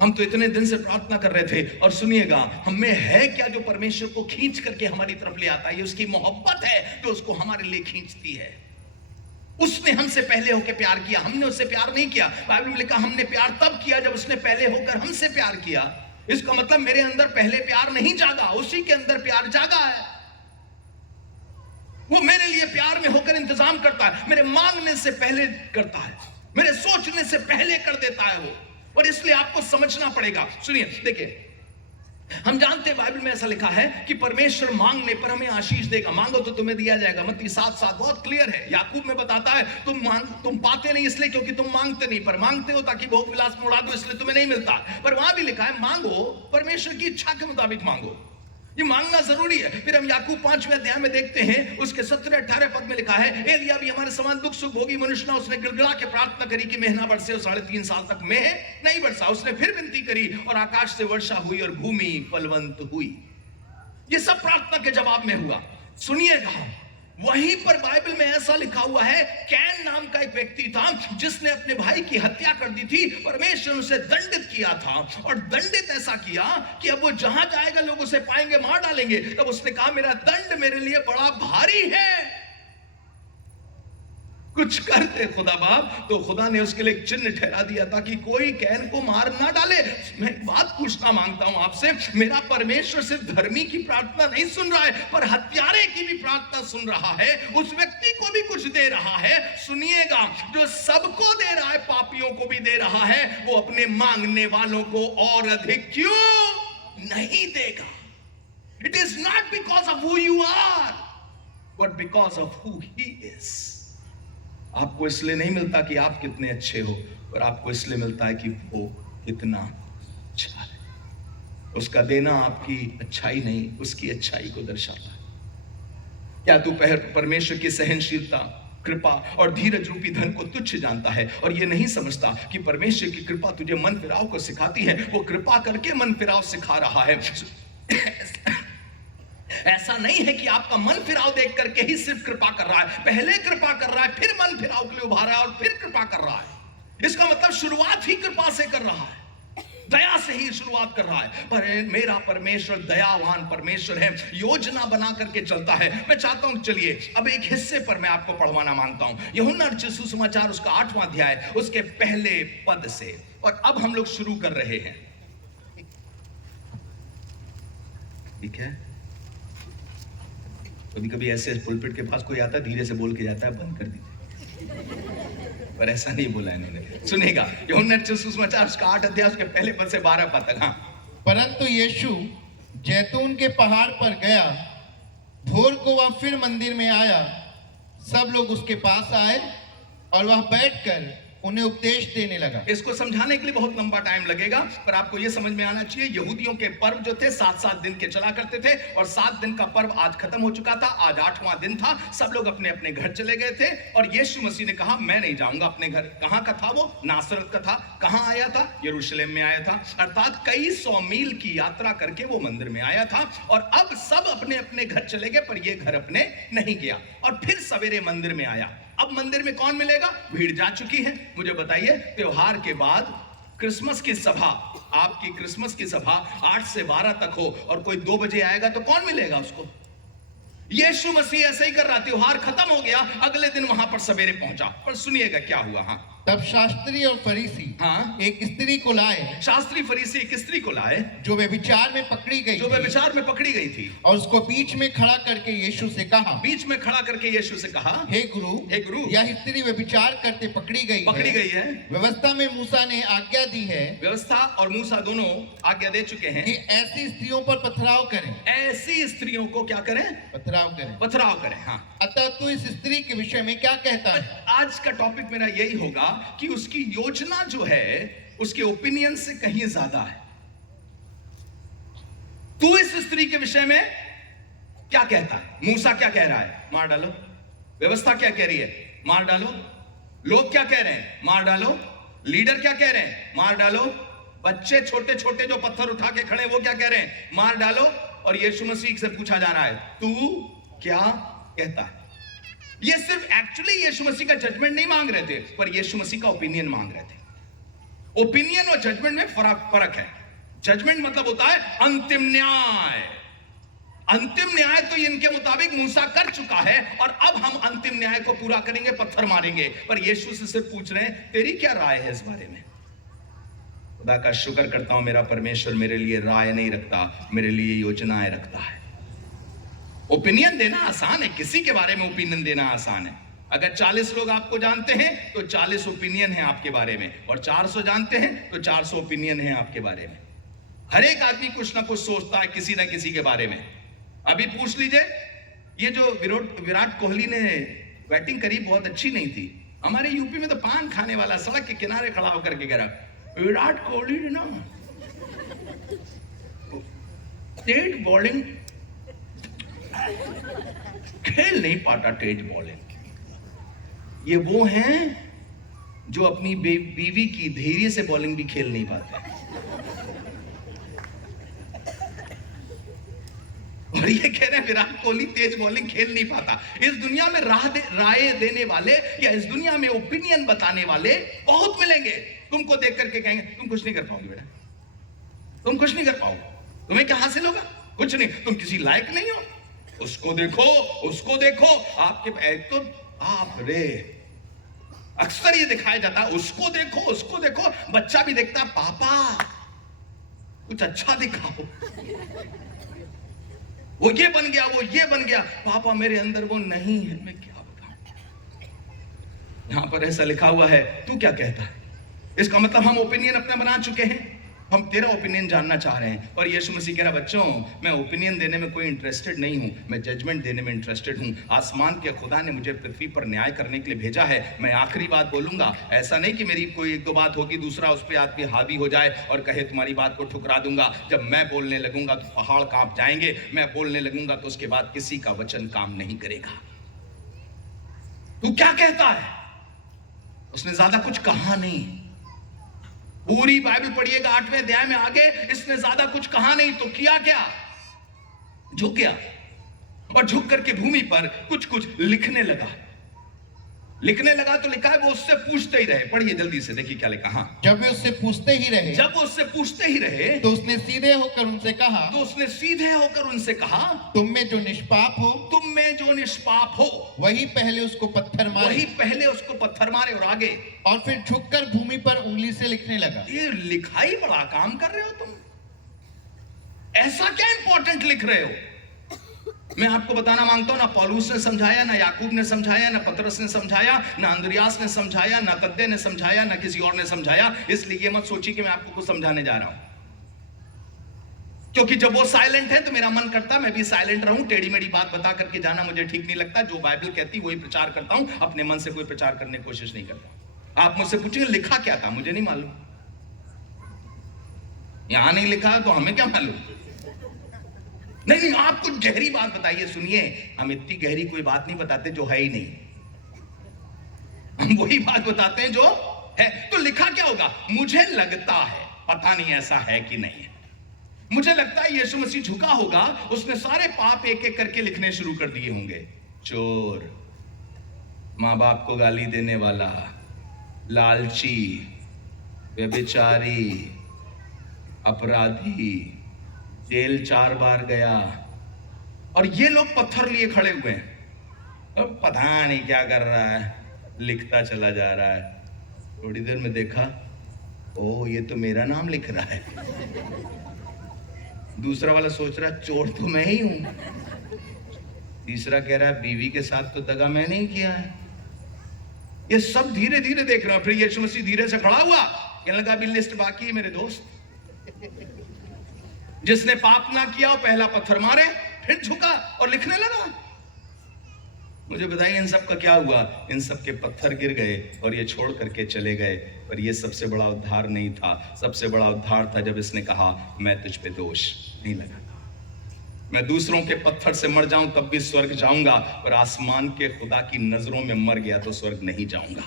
हम तो इतने दिन से प्रार्थना कर रहे थे, और सुनिएगा हम में है क्या जो परमेश्वर को खींच करके हमारी तरफ ले आता है? ये उसकी मोहब्बत है जो उसको हमारे लिए खींचती है। उसने हमसे पहले होकर प्यार किया, हमने उससे प्यार नहीं किया। बाइबल में लिखा हमने प्यार तब किया जब उसने पहले होकर हमसे प्यार किया। इसका मतलब मेरे अंदर पहले प्यार नहीं जागा, उसी के अंदर प्यार जागा है। वो मेरे लिए प्यार में होकर इंतजाम करता है, मेरे मांगने से पहले करता है, मेरे सोचने से पहले कर देता है वो। और इसलिए आपको समझना पड़ेगा। सुनिए, देखिए, हम जानते हैं बाइबल में ऐसा लिखा है कि परमेश्वर मांगने पर हमें आशीष देगा। मांगो तो तुम्हें दिया जाएगा, मत्ती 7:7 बहुत क्लियर है। याकूब में बताता है तुम पाते नहीं इसलिए क्योंकि तुम मांगते नहीं, पर मांगते हो ताकि भोग विलास में उड़ा दो इसलिए तुम्हें नहीं मिलता। पर वहां भी लिखा है मांगो परमेश्वर की इच्छा के मुताबिक मांगो। ये मांगना जरूरी है। फिर हम याकूब 5वें अध्याय में देखते हैं, उसके 17-18 पद में लिखा है एलिया भी हमारे समान दुख सुख भोगी मनुष्य ना, उसने गिड़गिड़ा के प्रार्थना करी कि मेह ना बरसे, और 3.5 साल तक मेह नहीं बरसा। उसने फिर विनती करी और आकाश से वर्षा हुई और भूमि फलवंत हुई। ये सब प्रार्थना के जवाब में हुआ। सुनिएगा, वहीं पर बाइबल में ऐसा लिखा हुआ है, कैन नाम का एक व्यक्ति था जिसने अपने भाई की हत्या कर दी थी। परमेश्वर उसे दंडित किया था, और दंडित ऐसा किया कि अब वो जहां जाएगा लोग उसे पाएंगे, मार डालेंगे। तब उसने कहा मेरा दंड मेरे लिए बड़ा भारी है, कुछ करते खुदा बाप। तो खुदा ने उसके लिए एक चिन्ह ठहरा दिया था कि कोई कैन को मार ना डाले। मैं एक बात पूछना मांगता हूं आपसे, मेरा परमेश्वर सिर्फ धर्मी की प्रार्थना नहीं सुन रहा है, पर हत्यारे की भी प्रार्थना सुन रहा है। उस व्यक्ति को भी कुछ दे रहा है। सुनिएगा, जो सबको दे रहा है पापियों को भी दे रहा है, वो अपने मांगने वालों को और अधिक क्यों नहीं देगा? It is not because of who you are but because of who he is. आपको इसलिए नहीं मिलता कि आप कितने अच्छे हो, पर आपको इसलिए मिलता है कि वो कितना अच्छा है। उसका देना आपकी अच्छाई नहीं, उसकी अच्छाई को दर्शाता है। क्या तू परमेश्वर की सहनशीलता, कृपा और धीरज रूपी धन को तुच्छ जानता है और यह नहीं समझता कि परमेश्वर की कृपा तुझे मन फिराव को सिखाती है? वो कृपा करके मन फिराव सिखा रहा है। ऐसा नहीं है कि आपका मन फिराव देख करके ही सिर्फ कृपा कर रहा है, पहले कृपा कर रहा है, फिर मन फिराव के लिए उभा रहा है और फिर कृपा कर रहा है। इसका मतलब शुरुआत ही कृपा से कर रहा है, दया से ही शुरुआत कर रहा है। पर मेरा परमेश्वर दयावान परमेश्वर है, योजना बना करके चलता है। मैं चाहता हूं, चलिए अब एक हिस्से पर मैं आपको पढ़वाना मांगता हूं, यूहन्ना रचित सुसमाचार उसका 8वां अध्याय उसके पहले पद से, और अब हम लोग शुरू कर रहे हैं। ठीक है, कभी कभी ऐसे पुलपिट के पास कोई आता है, धीरे से बोल के जाता है बंद कर दीजिए, पर ऐसा नहीं बोला इन्होंने। सुनेगा, यूहन्ना रचित सुसमाचार उसका 8 अध्याय उसके पहले पद से 12 पद तक। हाँ, परंतु यीशु जैतून के पहाड़ पर गया, भोर को वह फिर मंदिर में आया। सब लोग उसके पास आए और वह बैठकर उन्हें उपदेश देने लगा। इसको समझाने के लिए बहुत लंबा टाइम लगेगा, पर आपको यह समझ में आना चाहिए, यहूदियों के पर्व जो थे 7-7 दिन के चला करते थे, और 7 दिन का पर्व आज खत्म हो चुका था, आज 8वां दिन था। सब लोग अपने अपने घर चले गए थे और यीशु मसीह ने कहा मैं नहीं जाऊंगा अपने घर। कहां का था वो? नासरत का था। कहां आया था? यरूशलेम में आया था, अर्थात कई 100 मील की यात्रा करके वो मंदिर में आया था। और अब सब अपने अपने घर चले गए, पर ये घर अपने नहीं गया और फिर सवेरे मंदिर में आया। अब मंदिर में कौन मिलेगा? भीड़ जा चुकी है। मुझे बताइए, त्योहार के बाद क्रिसमस की सभा, आपकी क्रिसमस की सभा 8 से 12 तक हो और कोई 2 बजे आएगा तो कौन मिलेगा उसको? यीशु मसीह ऐसे ही कर रहा, त्योहार खत्म हो गया, अगले दिन वहां पर सवेरे पहुंचा। पर सुनिएगा क्या हुआ। हाँ, तब शास्त्री और फरीसी एक स्त्री को लाए, शास्त्री फरीसी एक स्त्री को लाए जो व्यभिचार में पकड़ी गई थी, और उसको बीच में खड़ा करके यीशु से कहा, हे गुरु, यह स्त्री व्यभिचार करते पकड़ी गई है। व्यवस्था में मूसा ने आज्ञा दी है, व्यवस्था और मूसा दोनों आज्ञा दे चुके हैं कि ऐसी स्त्रियों पर पथराव करें। ऐसी स्त्रियों को क्या करें? पथराव करें। हाँ, अतः तू इस स्त्री के विषय में क्या कहता है? आज का टॉपिक मेरा यही होगा कि उसकी योजना जो है उसके ओपिनियन से कहीं ज्यादा है। तू इस स्त्री के विषय में क्या कहता है? मूसा क्या कह रहा है? मार डालो। व्यवस्था क्या कह रही है? मार डालो। लोग क्या कह रहे हैं? मार डालो। लीडर क्या कह रहे हैं? मार डालो। बच्चे छोटे छोटे जो पत्थर उठा के खड़े वो क्या कह रहे हैं? मार डालो। और यीशु मसीह से पूछा जा रहा है तू क्या कहता है? ये सिर्फ एक्चुअली यीशु मसीह का जजमेंट नहीं मांग रहे थे, पर यीशु मसीह का ओपिनियन मांग रहे थे। ओपिनियन और जजमेंट में फर्क है। जजमेंट मतलब होता है अंतिम न्याय। अंतिम न्याय तो इनके मुताबिक मूसा कर चुका है और अब हम अंतिम न्याय को पूरा करेंगे, पत्थर मारेंगे। पर यीशु से सिर्फ पूछ रहे हैं तेरी क्या राय है इस बारे में? खुदा का शुक्र करता हूं, मेरा परमेश्वर मेरे लिए राय नहीं रखता, मेरे लिए योजनाएं रखता है। ओपिनियन देना आसान है, किसी के बारे में ओपिनियन देना आसान है। अगर 40 लोग आपको जानते हैं तो 40 ओपिनियन है आपके बारे में, और 400 जानते हैं तो 400 ओपिनियन है आपके बारे में। हर एक आदमी कुछ ना कुछ सोचता है किसी ना किसी के बारे में। अभी पूछ लीजिए, ये जो विराट कोहली ने बैटिंग करी बहुत अच्छी नहीं थी। हमारे यूपी में तो पान खाने वाला सड़क के किनारे खड़ा होकर के कह रहा विराट कोहली ने ना टेट बॉलिंग खेल नहीं पाता। टेट बॉलिंग ये वो हैं जो अपनी बीवी की धैर्य से बॉलिंग भी खेल नहीं पाते। और ये कह रहे हैं विराट कोहली तेज बॉलिंग खेल नहीं पाता। इस दुनिया में राय देने वाले या इस दुनिया में ओपिनियन बताने वाले बहुत मिलेंगे। तुमको देख करके कहेंगे तुम कुछ नहीं कर पाओगे बेटा, तुम कुछ नहीं कर पाओगे, तुम्हें क्या हासिल होगा? कुछ नहीं, तुम किसी लायक नहीं हो। उसको देखो, आपके एक तो आप रे अक्सर ये दिखाया जाता है, उसको देखो। बच्चा भी देखता, पापा कुछ अच्छा दिखाओ। वो ये बन गया, पापा मेरे अंदर वो नहीं है, मैं क्या बताऊं। यहां पर ऐसा लिखा हुआ है, तू क्या कहता है? इसका मतलब हम ओपिनियन अपना बना चुके हैं, हम तेरा ओपिनियन जानना चाह रहे हैं। और यीशु मसीह कह रहा, बच्चों मैं ओपिनियन देने में कोई इंटरेस्टेड नहीं हूं, मैं जजमेंट देने में इंटरेस्टेड हूं। आसमान के खुदा ने मुझे पृथ्वी पर न्याय करने के लिए भेजा है, मैं आखिरी बात बोलूंगा। ऐसा नहीं कि मेरी कोई एक दो बात होगी, दूसरा उस पर आदमी हावी हो जाए और कहे तुम्हारी बात को ठुकरा दूंगा। जब मैं बोलने लगूंगा तो पहाड़ कांप जाएंगे, मैं बोलने लगूंगा तो उसके बाद किसी का वचन काम नहीं करेगा। तू क्या कहता है? उसने ज्यादा कुछ कहा नहीं। पूरी बाइबल पढ़िएगा 8वें अध्याय में आगे, इसने ज्यादा कुछ कहा नहीं। तो किया क्या? झुक गया और झुक करके भूमि पर कुछ कुछ लिखने लगा। लिखने लगा तो लिखा है वो उससे पूछते ही रहे। पढ़िए जल्दी से, देखिए क्या लिखा। हाँ, जब वे उससे पूछते ही रहे, जब वो उससे पूछते ही रहे तो उसने सीधे होकर उनसे कहा, तो उसने सीधे होकर उनसे कहा, तुम में जो निष्पाप हो, तुम में जो निष्पाप हो वही पहले उसको पत्थर मारे। वही पहले उसको पत्थर मारे। और आगे, और फिर झुककर भूमि पर उंगली से लिखने लगा। ये लिखाई बड़ा काम कर रहे हो तुम, ऐसा क्या इंपॉर्टेंट लिख रहे हो? मैं आपको बताना मांगता हूं, ना पौलुस ने समझाया, ना याकूब ने समझाया, ना पतरस ने समझाया, ना अंद्रियास ने समझाया, ना तद्दे ने समझाया, ना किसी और ने समझाया। इसलिए ये मत सोचिए कि मैं आपको कुछ समझाने जा रहा हूं, क्योंकि जब वो साइलेंट है तो मेरा मन करता मैं भी साइलेंट रहूं। टेढ़ी मेढ़ी बात बता करके जाना मुझे ठीक नहीं लगता। जो बाइबल कहती वही प्रचार करता हूं, अपने मन से कोई प्रचार करने की कोशिश नहीं करता। आप मुझसे पूछेंगे लिखा क्या था, मुझे नहीं मालूम। यहां नहीं लिखा तो हमें क्या मालूम? नहीं, आप कुछ गहरी बात बताइए। सुनिए, हम इतनी गहरी कोई बात नहीं बताते जो है ही नहीं, हम वही बात बताते हैं जो है। तो लिखा क्या होगा? मुझे लगता है, पता नहीं ऐसा है कि नहीं है, मुझे लगता है यीशु मसीह झुका होगा, उसने सारे पाप एक एक करके लिखने शुरू कर दिए होंगे। चोर, मां बाप को गाली देने वाला, लालची, व्यभिचारी, अपराधी, जेल 4 बार गया। और ये लोग पत्थर लिए खड़े हुए हैं, अब पता नहीं क्या कर रहा है, लिखता चला जा रहा है। थोड़ी देर में देखा, ओ ये तो मेरा नाम लिख रहा है। दूसरा वाला सोच रहा है चोर तो मैं ही हूं। तीसरा कह रहा है बीवी के साथ तो दगा मैं नहीं किया है। ये सब धीरे धीरे देख रहा है। फिर यीशु मसीह धीरे से खड़ा हुआ, कहने लगा अभी लिस्ट बाकी है मेरे दोस्त। जिसने पाप ना किया वो पहला पत्थर मारे, फिर झुका और लिखने लगा। मुझे बताइए इन सब का क्या हुआ? इन सब के पत्थर गिर गए और ये छोड़ करके चले गए। पर ये सबसे बड़ा उद्धार नहीं था। सबसे बड़ा उद्धार था जब इसने कहा मैं तुझ पे दोष नहीं लगाता, मैं दूसरों के पत्थर से मर जाऊं तब भी स्वर्ग जाऊंगा, पर आसमान के खुदा की नजरों में मर गया तो स्वर्ग नहीं जाऊंगा।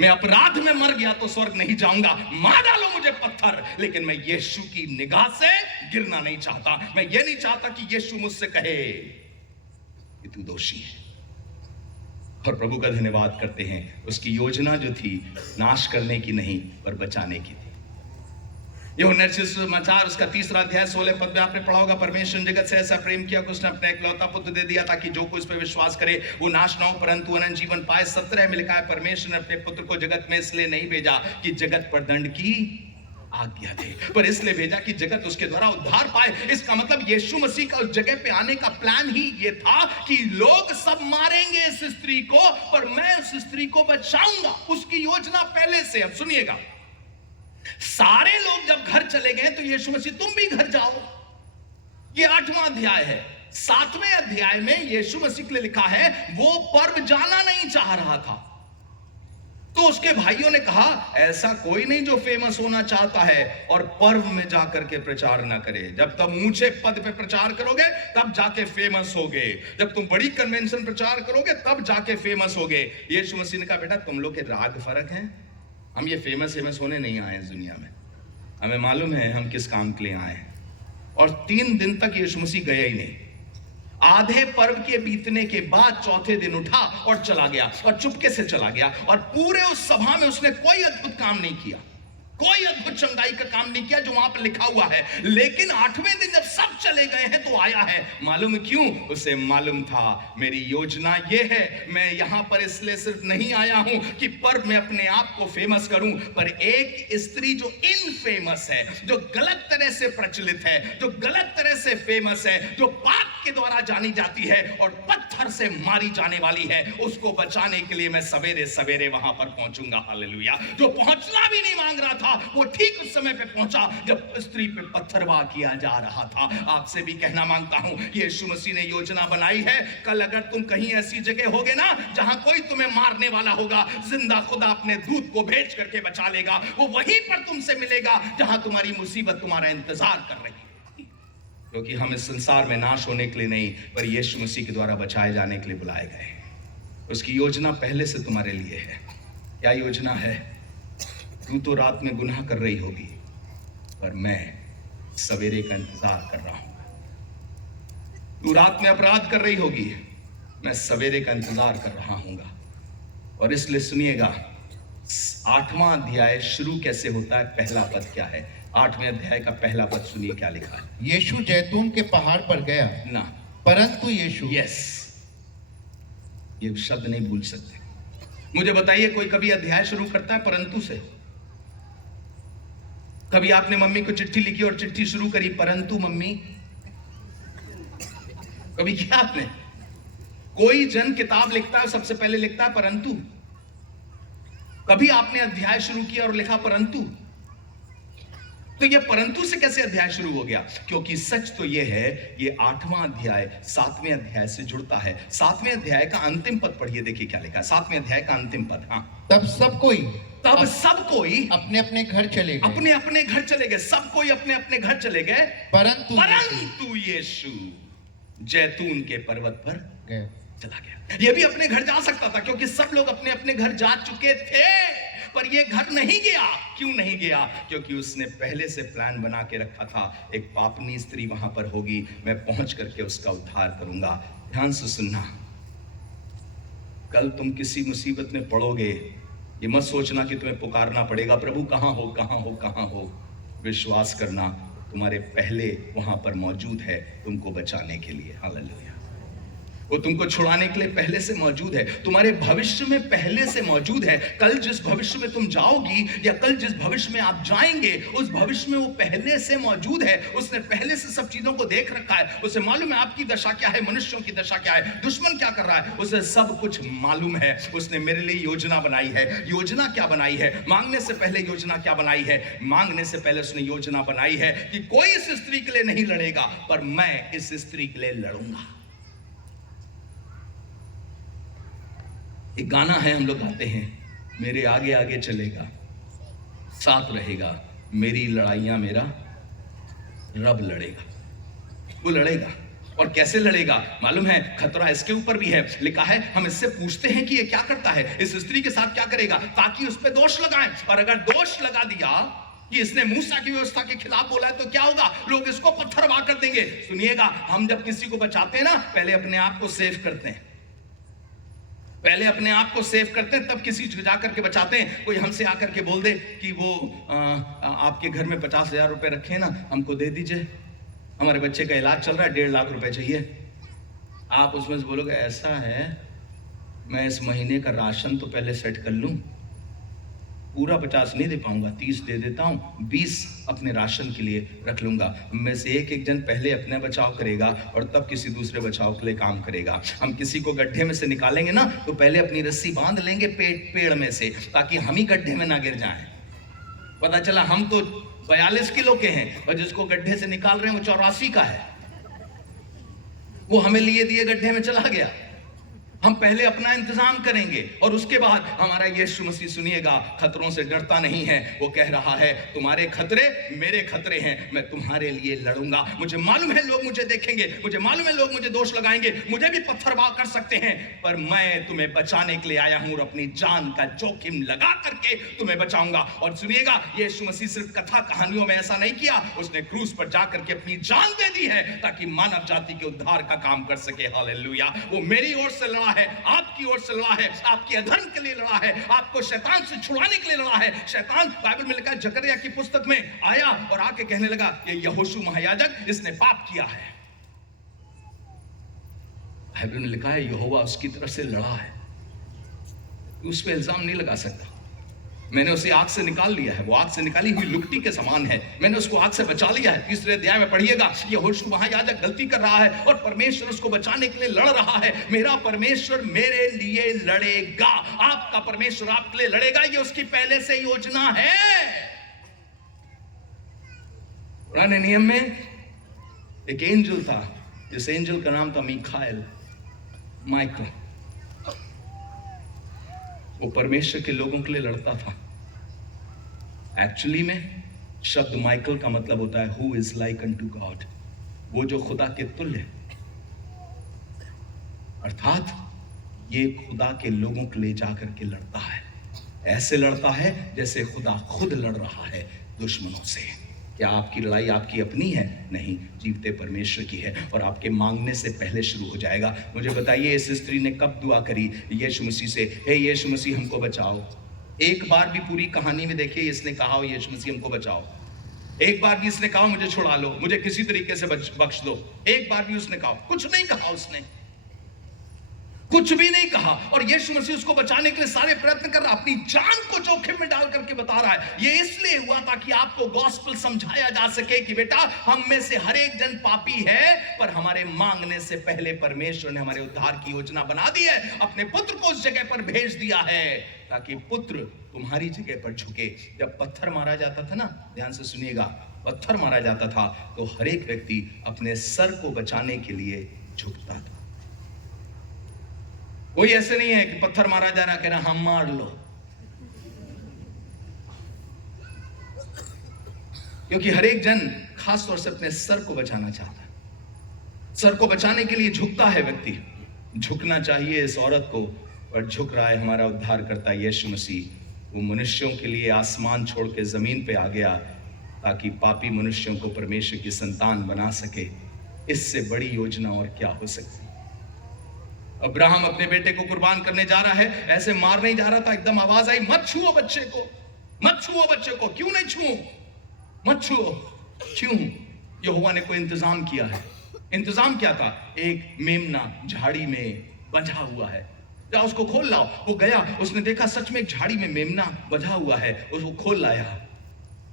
मैं अपराध में मर गया तो स्वर्ग नहीं जाऊंगा। मार डालो मुझे पत्थर, लेकिन मैं यीशु की निगाह से गिरना नहीं चाहता। मैं ये नहीं चाहता कि यीशु मुझसे कहे कि तू दोषी है। और प्रभु का धन्यवाद करते हैं, उसकी योजना जो थी नाश करने की नहीं पर बचाने की थी। यूहन्ना सुसमाचार उसका 3 अध्याय 16 पद में आपने पढ़ा होगा, परमेश्वर ने जगत से ऐसा प्रेम किया कि उसने अपना इकलौता पुत्र दे दिया ताकि जो कोई उस पर विश्वास करे वो नाश ना हो परंतु अनंत जीवन पाए। 17 में लिखा है परमेश्वर ने अपने पुत्र को जगत में इसलिए नहीं भेजा कि जगत पर दंड की आज्ञा दे, पर इसलिए भेजा कि जगत उसके द्वारा उद्धार पाए। इसका मतलब यीशु मसीह का उस जगह पे आने का प्लान ही ये था कि लोग सब मारेंगे इस स्त्री को, पर मैं उस स्त्री को बचाऊंगा। उसकी योजना पहले से। अब सुनिएगा, सारे लोग जब घर चले गए तो यीशु मसीह तुम भी घर जाओ। ये 8वां अध्याय है। 7वें अध्याय में यीशु मसीह के लिए लिखा है वो पर्व जाना नहीं चाह रहा था, तो उसके भाइयों ने कहा ऐसा कोई नहीं जो फेमस होना चाहता है और पर्व में जाकर के प्रचार ना करे। जब तुम ऊंचे पद पे प्रचार करोगे तब जाके फेमस होगे, जब तुम बड़ी कन्वेंशन प्रचार करोगे तब जाके फेमस होगे। यीशु मसीह ने कहा बेटा तुम लोग के राग फर्क हैं, हम ये फेमस होने नहीं आए इस दुनिया में, हमें मालूम है हम किस काम के लिए आए हैं। और 3 दिन तक यीशु मसीह गया ही नहीं। आधे पर्व के बीतने के बाद चौथे दिन उठा और चला गया, और चुपके से चला गया, और पूरे उस सभा में उसने कोई अद्भुत काम नहीं किया, कोई अद्भुत चंगाई का काम नहीं किया जो वहां पर लिखा हुआ है। लेकिन 8वें दिन जब सब चले गए हैं तो आया है। मालूम क्यों? उसे मालूम था मेरी योजना ये है, मैं यहां पर इसलिए सिर्फ नहीं आया हूं कि पर्व में अपने आप को फेमस करूं, पर एक स्त्री जो इनफेमस है, जो गलत तरह से प्रचलित है, जो गलत तरह से फेमस है, जो पाप आग के द्वारा जानी जाती है और पत्थर से मारी जाने वाली है, उसको बचाने के लिए मैं सवेरे सवेरे वहां पर पहुंचूंगा। हालेलुया। जो पहुंचना भी नहीं मांग रहा था वो ठीक उस समय पे पहुंचा जब स्त्री पे पत्थरवाह किया जा रहा था। आपसे भी कहना मांगता हूं, यीशु मसीह ने योजना बनाई है, कल अगर तुम कहीं ऐसी जगह होगे ना जहां कोई तुम्हें मारने वाला होगा, जिंदा खुदा अपने दूत को भेज करके बचा लेगा। वो वहीं पर तुमसे मिलेगा जहां तुम्हारी मुसीबत तुम्हारा इंतजार कर रही है, क्योंकि हम इस संसार में नाश होने के लिए नहीं पर यीशु मसीह के द्वारा बचाए जाने के लिए बुलाए गए। उसकी योजना पहले से तुम्हारे लिए है। क्या योजना है? तू तो रात में गुनाह कर रही होगी पर मैं सवेरे का इंतजार कर रहा हूं। तू रात में अपराध कर रही होगी, मैं सवेरे का इंतजार कर रहा हूंगा। और इसलिए सुनिएगा, 8वां अध्याय शुरू कैसे होता है, पहला पद क्या है? 8वें अध्याय का पहला पद सुनिए क्या लिखा है। यीशु जैतून के पहाड़ पर गया, ना, परंतु यीशु। यस, ये शब्द नहीं भूल सकते। मुझे बताइए, कोई कभी अध्याय शुरू करता है परंतु से? कभी आपने मम्मी को चिट्ठी लिखी और चिट्ठी शुरू करी परंतु मम्मी? कभी किया आपने? कोई जन किताब लिखता है सबसे पहले लिखता है परंतु। कभी आपने अध्याय शुरू किया और लिखा परंतु? तो ये परंतु से कैसे अध्याय शुरू हो गया? क्योंकि सच तो ये है, ये 8वां अध्याय 7वें अध्याय से जुड़ता है। 7वें अध्याय का अंतिम पद पढ़िए, देखिए क्या लिखा है 7वें अध्याय का अंतिम पद। हाँ, तब सब कोई अपने अपने घर चले गए, अपने अपने घर चले गए। सब कोई अपने अपने घर चले गए, परंतु यीशु जैतून के पर्वत पर गए। चला गया। ये भी अपने घर जा सकता था क्योंकि सब लोग अपने अपने घर जा चुके थे, पर ये घर नहीं गया। क्यों नहीं गया? क्योंकि उसने पहले से प्लान बना के रखा था, एक पापनी स्त्री वहां पर होगी, मैं पहुंच करके उसका उद्धार करूंगा। ध्यान से सुनना, कल तुम किसी मुसीबत में पड़ोगे, ये मत सोचना कि तुम्हें पुकारना पड़ेगा, प्रभु कहां हो कहां हो कहां हो। विश्वास करना, तुम्हारे पहले वहां पर मौजूद है तुमको बचाने के लिए। हालेलुया। वो तुमको छुड़ाने के लिए पहले से मौजूद है, तुम्हारे भविष्य में पहले से मौजूद है। कल जिस भविष्य में तुम जाओगी या कल जिस भविष्य में आप जाएंगे, उस भविष्य में वो पहले से मौजूद है। उसने पहले से सब चीजों को देख रखा है। उसे मालूम है आपकी दशा क्या है, मनुष्यों की दशा क्या है, दुश्मन क्या कर रहा है, उसे सब कुछ मालूम है। उसने मेरे लिए योजना बनाई है। योजना क्या बनाई है? मांगने से पहले योजना क्या बनाई है? मांगने से पहले उसने योजना बनाई है कि कोई इस स्त्री के लिए नहीं लड़ेगा, पर मैं इस स्त्री के लिए लड़ूंगा। एक गाना है, हम लोग गाते हैं, मेरे आगे आगे चलेगा, साथ रहेगा, मेरी लड़ाइयां मेरा रब लड़ेगा। वो लड़ेगा। और कैसे लड़ेगा मालूम है? खतरा इसके ऊपर भी है। लिखा है, हम इससे पूछते हैं कि ये क्या करता है, इस स्त्री के साथ क्या करेगा, ताकि उस पर दोष लगाएं। और अगर दोष लगा दिया कि इसने मूसा की व्यवस्था के खिलाफ बोला है, तो क्या होगा? लोग इसको पत्थरवाह कर देंगे। सुनिएगा, हम जब किसी को बचाते हैं ना, पहले अपने आप को सेव करते हैं, पहले अपने आप को सेव करते हैं, तब किसी को जाकर के बचाते हैं। कोई हमसे आकर के बोल दे कि वो आपके घर में 50,000 रुपए रखे ना, हमको दे दीजिए, हमारे बच्चे का इलाज चल रहा है, 1.5 लाख रुपए चाहिए। आप उसमें से बोलोगे, ऐसा है, मैं इस महीने का राशन तो पहले सेट कर लूं, पूरा 50 नहीं दे पाऊंगा, 30 दे देता हूं, 20 अपने राशन के लिए रख लूंगा। में से एक जन पहले अपने बचाव करेगा और तब किसी दूसरे बचाव के लिए काम करेगा। हम किसी को गड्ढे में से निकालेंगे ना, तो पहले अपनी रस्सी बांध लेंगे पेड़ में से, ताकि हम ही गड्ढे में ना गिर जाएं। पता चला हम तो 42 किलो के हैं और जिसको गड्ढे से निकाल रहे हैं वो 84 का है, वो हमें लिए दिए गड्ढे में चला गया। हम पहले अपना इंतजाम करेंगे और उसके बाद हमारा यीशु मसीह, सुनिएगा, खतरों से डरता नहीं है। वो कह रहा है, तुम्हारे खतरे मेरे खतरे हैं, मैं तुम्हारे लिए लड़ूंगा। मुझे मालूम है लोग मुझे देखेंगे, मुझे मालूम है लोग मुझे दोष लगाएंगे, मुझे भी पत्थरवाह कर सकते हैं, पर मैं तुम्हें बचाने के लिए आया हूं और अपनी जान का जोखिम लगा करके तुम्हें बचाऊंगा। और सुनिएगा, यीशु मसीह सिर्फ कथा कहानियों में ऐसा नहीं किया, उसने क्रूस पर जाकर के अपनी जान दे दी है ताकि मानव जाति के उद्धार का काम कर सके। हालेलुया। वो मेरी ओर से लड़ा है, आपकी ओर से लड़ा है, आपके अधर्म के लिए लड़ा है, आपको शैतान से छुड़ाने के लिए लड़ा है। शैतान, बाइबल में लिखा है, जकरिया की पुस्तक में आया और आके कहने लगा, ये यहोशू महायाजक, इसने पाप किया है। बाइबल में लिखा है, यहोवा उसकी तरफ से लड़ा है, उस पर इल्जाम नहीं लगा सकता। मैंने उसे आग से निकाल लिया है, वो आग से निकाली हुई लुकटी के समान है, मैंने उसको आग से बचा लिया है। 3 अध्याय में पढ़िएगा, यहोशू महायाजक गलती कर रहा है और परमेश्वर उसको बचाने के लिए लड़ रहा है। मेरा परमेश्वर मेरे लिए लड़ेगा, आपका परमेश्वर आपके लिए लड़ेगा, ये उसकी पहले से योजना है। पुराने नियम में एक एंजल था, जिस एंजल का नाम था मिखाएल, माइकल। वो परमेश्वर के लोगों के लिए लड़ता था। एक्चुअली में शब्द माइकल का मतलब होता है who is like unto God, वो जो खुदा के तुल्य है। अर्थात ये खुदा के लोगों के लिए जाकर के लड़ता है, ऐसे लड़ता है जैसे खुदा खुद लड़ रहा है दुश्मनों से। क्या आपकी लड़ाई आपकी अपनी है? नहीं, जीवते परमेश्वर की है, और आपके मांगने से पहले शुरू हो जाएगा। मुझे बताइए, इस स्त्री ने कब दुआ करी यीशु मसीह से, हे यीशु मसीह हमको बचाओ? एक बार भी पूरी कहानी में देखिए इसने कहा हो यीशु मसीह हमको बचाओ? एक बार भी इसने कहा मुझे छुड़ा लो, मुझे किसी तरीके से बख्श दो? एक बार भी उसने कहा? कुछ नहीं कहा उसने, कुछ भी नहीं कहा। और यीशु मसीह उसको बचाने के लिए सारे प्रयत्न कर रहा है, अपनी जान को जोखिम में डाल करके बता रहा है। ये इसलिए हुआ ताकि आपको गॉस्पेल समझाया जा सके कि बेटा हम में से हर एक जन पापी है, पर हमारे मांगने से पहले परमेश्वर ने हमारे उद्धार की योजना बना दी है, अपने पुत्र को उस जगह पर भेज दिया है ताकि पुत्र तुम्हारी जगह पर झुके। जब पत्थर मारा जाता था ना, ध्यान से सुनिएगा, पत्थर मारा जाता था तो हर एक व्यक्ति अपने सर को बचाने के लिए झुकता था। कोई ऐसे नहीं है कि पत्थर मारा जा रहा, कह रहा हम मार लो, क्योंकि हर एक जन खास तौर से अपने सर को बचाना चाहता है। सर को बचाने के लिए झुकता है व्यक्ति। झुकना चाहिए इस औरत को, पर झुक रहा है हमारा उद्धार करता यीशु मसीह। वो मनुष्यों के लिए आसमान छोड़ के जमीन पे आ गया ताकि पापी मनुष्यों को परमेश्वर की संतान बना सके। इससे बड़ी योजना और क्या हो सकती? अब्राहम अपने बेटे को कुर्बान करने जा रहा है, ऐसे मार नहीं जा रहा था, एकदम आवाज आई मत छुओ बच्चे को, मत छुओ बच्चे को। क्यों नहीं छुओ? मत छुओ। क्यों? यहोवा ने कोई इंतजाम किया है। इंतजाम क्या था? एक मेमना झाड़ी में बंधा हुआ है, जाओ उसको खोल लाओ। वो गया, उसने देखा सच में एक झाड़ी में मेमना बंधा हुआ है, उसको खोल लाया,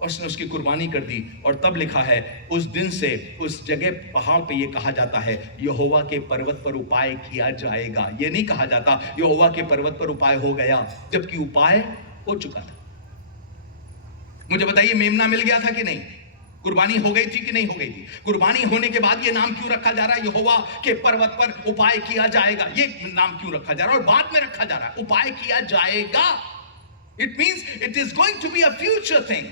उसने उसकी कुर्बानी कर दी। और तब लिखा है उस दिन से उस जगह पहाड़ पे ये कहा जाता है यहोवा के पर्वत पर उपाय किया जाएगा। ये नहीं कहा जाता यहोवा के पर्वत पर उपाय हो गया, जबकि उपाय हो चुका था। मुझे बताइए, मेमना मिल गया था कि नहीं? कुर्बानी हो गई थी कि नहीं हो गई थी? कुर्बानी होने के बाद ये नाम क्यों रखा जा रहा है यहोवा के पर्वत पर उपाय किया जाएगा? ये नाम क्यों रखा जा रहा है और बाद में रखा जा रहा है उपाय किया जाएगा? It means it is going to be a future thing.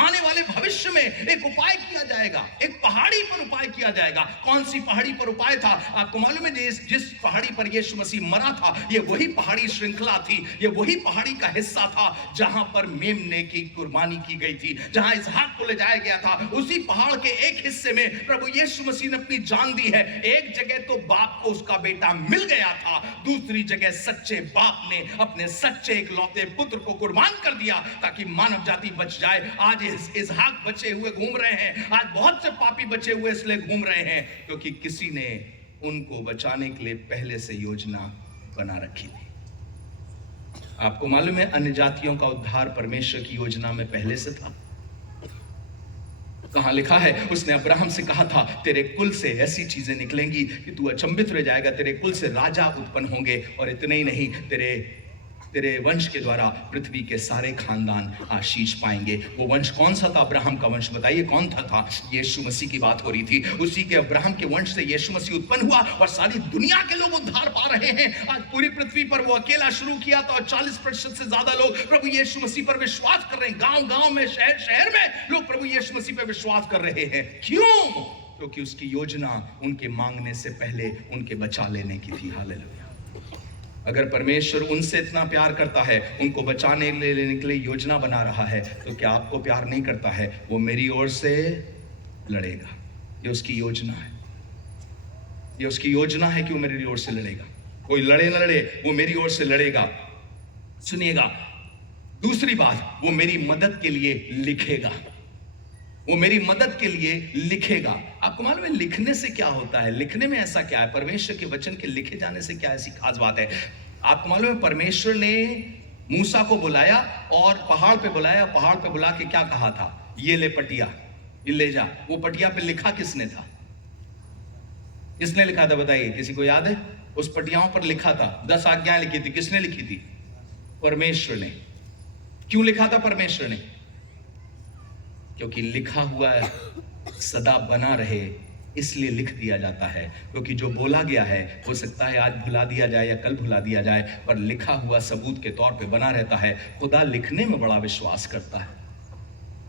आने वाले भविष्य में एक उपाय किया जाएगा, एक पहाड़ी पर उपाय किया जाएगा। कौन सी पहाड़ी पर उपाय था? आपको मालूम है जिस पहाड़ी पर यीशु मसीह मरा था, ये वही पहाड़ी श्रृंखला थी, ये वही पहाड़ी का हिस्सा था जहां पर मेमने की कुर्बानी की गई थी, जहां इसहाक को ले जाया गया था। उसी पहाड़ के एक हिस्से में प्रभु यीशु मसीह ने अपनी जान दी है। एक जगह तो बाप को उसका बेटा मिल गया था, दूसरी जगह सच्चे बाप ने अपने सच्चे इकलौते पुत्र को कुर्बान कर दिया ताकि मानव जाति बच जाए। आज इसहाक बचे हुए घूम रहे हैं, आज बहुत से पापी बचे हुए इसलिए घूम रहे हैं क्योंकि किसी ने उनको बचाने के लिए पहले से योजना बना रखी थी। आपको मालूम है अन्य जातियों का उद्धार परमेश्वर की योजना में पहले से था। कहां लिखा है? उसने अब्राहम से कहा था तेरे कुल से ऐसी चीजें निकलेंगी कि तू अचंभित रह जाएगा, तेरे कुल से राजा उत्पन्न होंगे, और इतने ही नहीं, तेरे वंश के द्वारा पृथ्वी के सारे खानदान आशीष पाएंगे। वो वंश कौन सा था? अब्राहम का वंश। बताइए कौन था? यीशु मसीह की बात हो रही थी। उसी के अब्राहम के वंश से यीशु मसीह उत्पन्न हुआ और सारी दुनिया के लोग उद्धार पा रहे हैं। आज पूरी पृथ्वी पर वो अकेला शुरू किया था और 40% से ज्यादा लोग प्रभु यीशु मसीह पर विश्वास कर रहे हैं। गांव-गांव में, शहर-शहर में लोग प्रभु यीशु मसीह पर विश्वास कर रहे हैं। क्यों? क्योंकि उसकी योजना उनके मांगने से पहले उनके बचा लेने की थी। हालेलुया। अगर परमेश्वर उनसे इतना प्यार करता है, उनको बचाने लेने के लिए योजना बना रहा है, तो क्या आपको प्यार नहीं करता है? वो मेरी ओर से लड़ेगा। ये उसकी योजना है, ये उसकी योजना है कि वो मेरी ओर से लड़ेगा। कोई लड़े न लड़े, वो मेरी ओर से लड़ेगा। सुनिएगा, दूसरी बात, वो मेरी मदद के लिए लिखेगा। वो मेरी मदद के लिए लिखेगा। आपको मालूम है लिखने से क्या होता है? लिखने में ऐसा क्या है? परमेश्वर के वचन के लिखे जाने से क्या ऐसी खास बात है? आपको मालूम है परमेश्वर ने मूसा को बुलाया और पहाड़ पे बुलाया, पहाड़ पे बुला के क्या कहा था, ये ले पटिया, ये ले जा। वो पटिया पे लिखा किसने था? किसने लिखा था बताइए, किसी को याद है? उस पटियाओं पर लिखा था, 10 आज्ञाएं लिखी थी। किसने लिखी थी? परमेश्वर ने। क्यों लिखा था परमेश्वर ने? क्योंकि लिखा हुआ सदा बना रहे, इसलिए लिख दिया जाता है। क्योंकि जो बोला गया है हो सकता है आज भुला दिया जाए या कल भुला दिया जाए, पर लिखा हुआ सबूत के तौर पे बना रहता है। खुदा लिखने में बड़ा विश्वास करता है,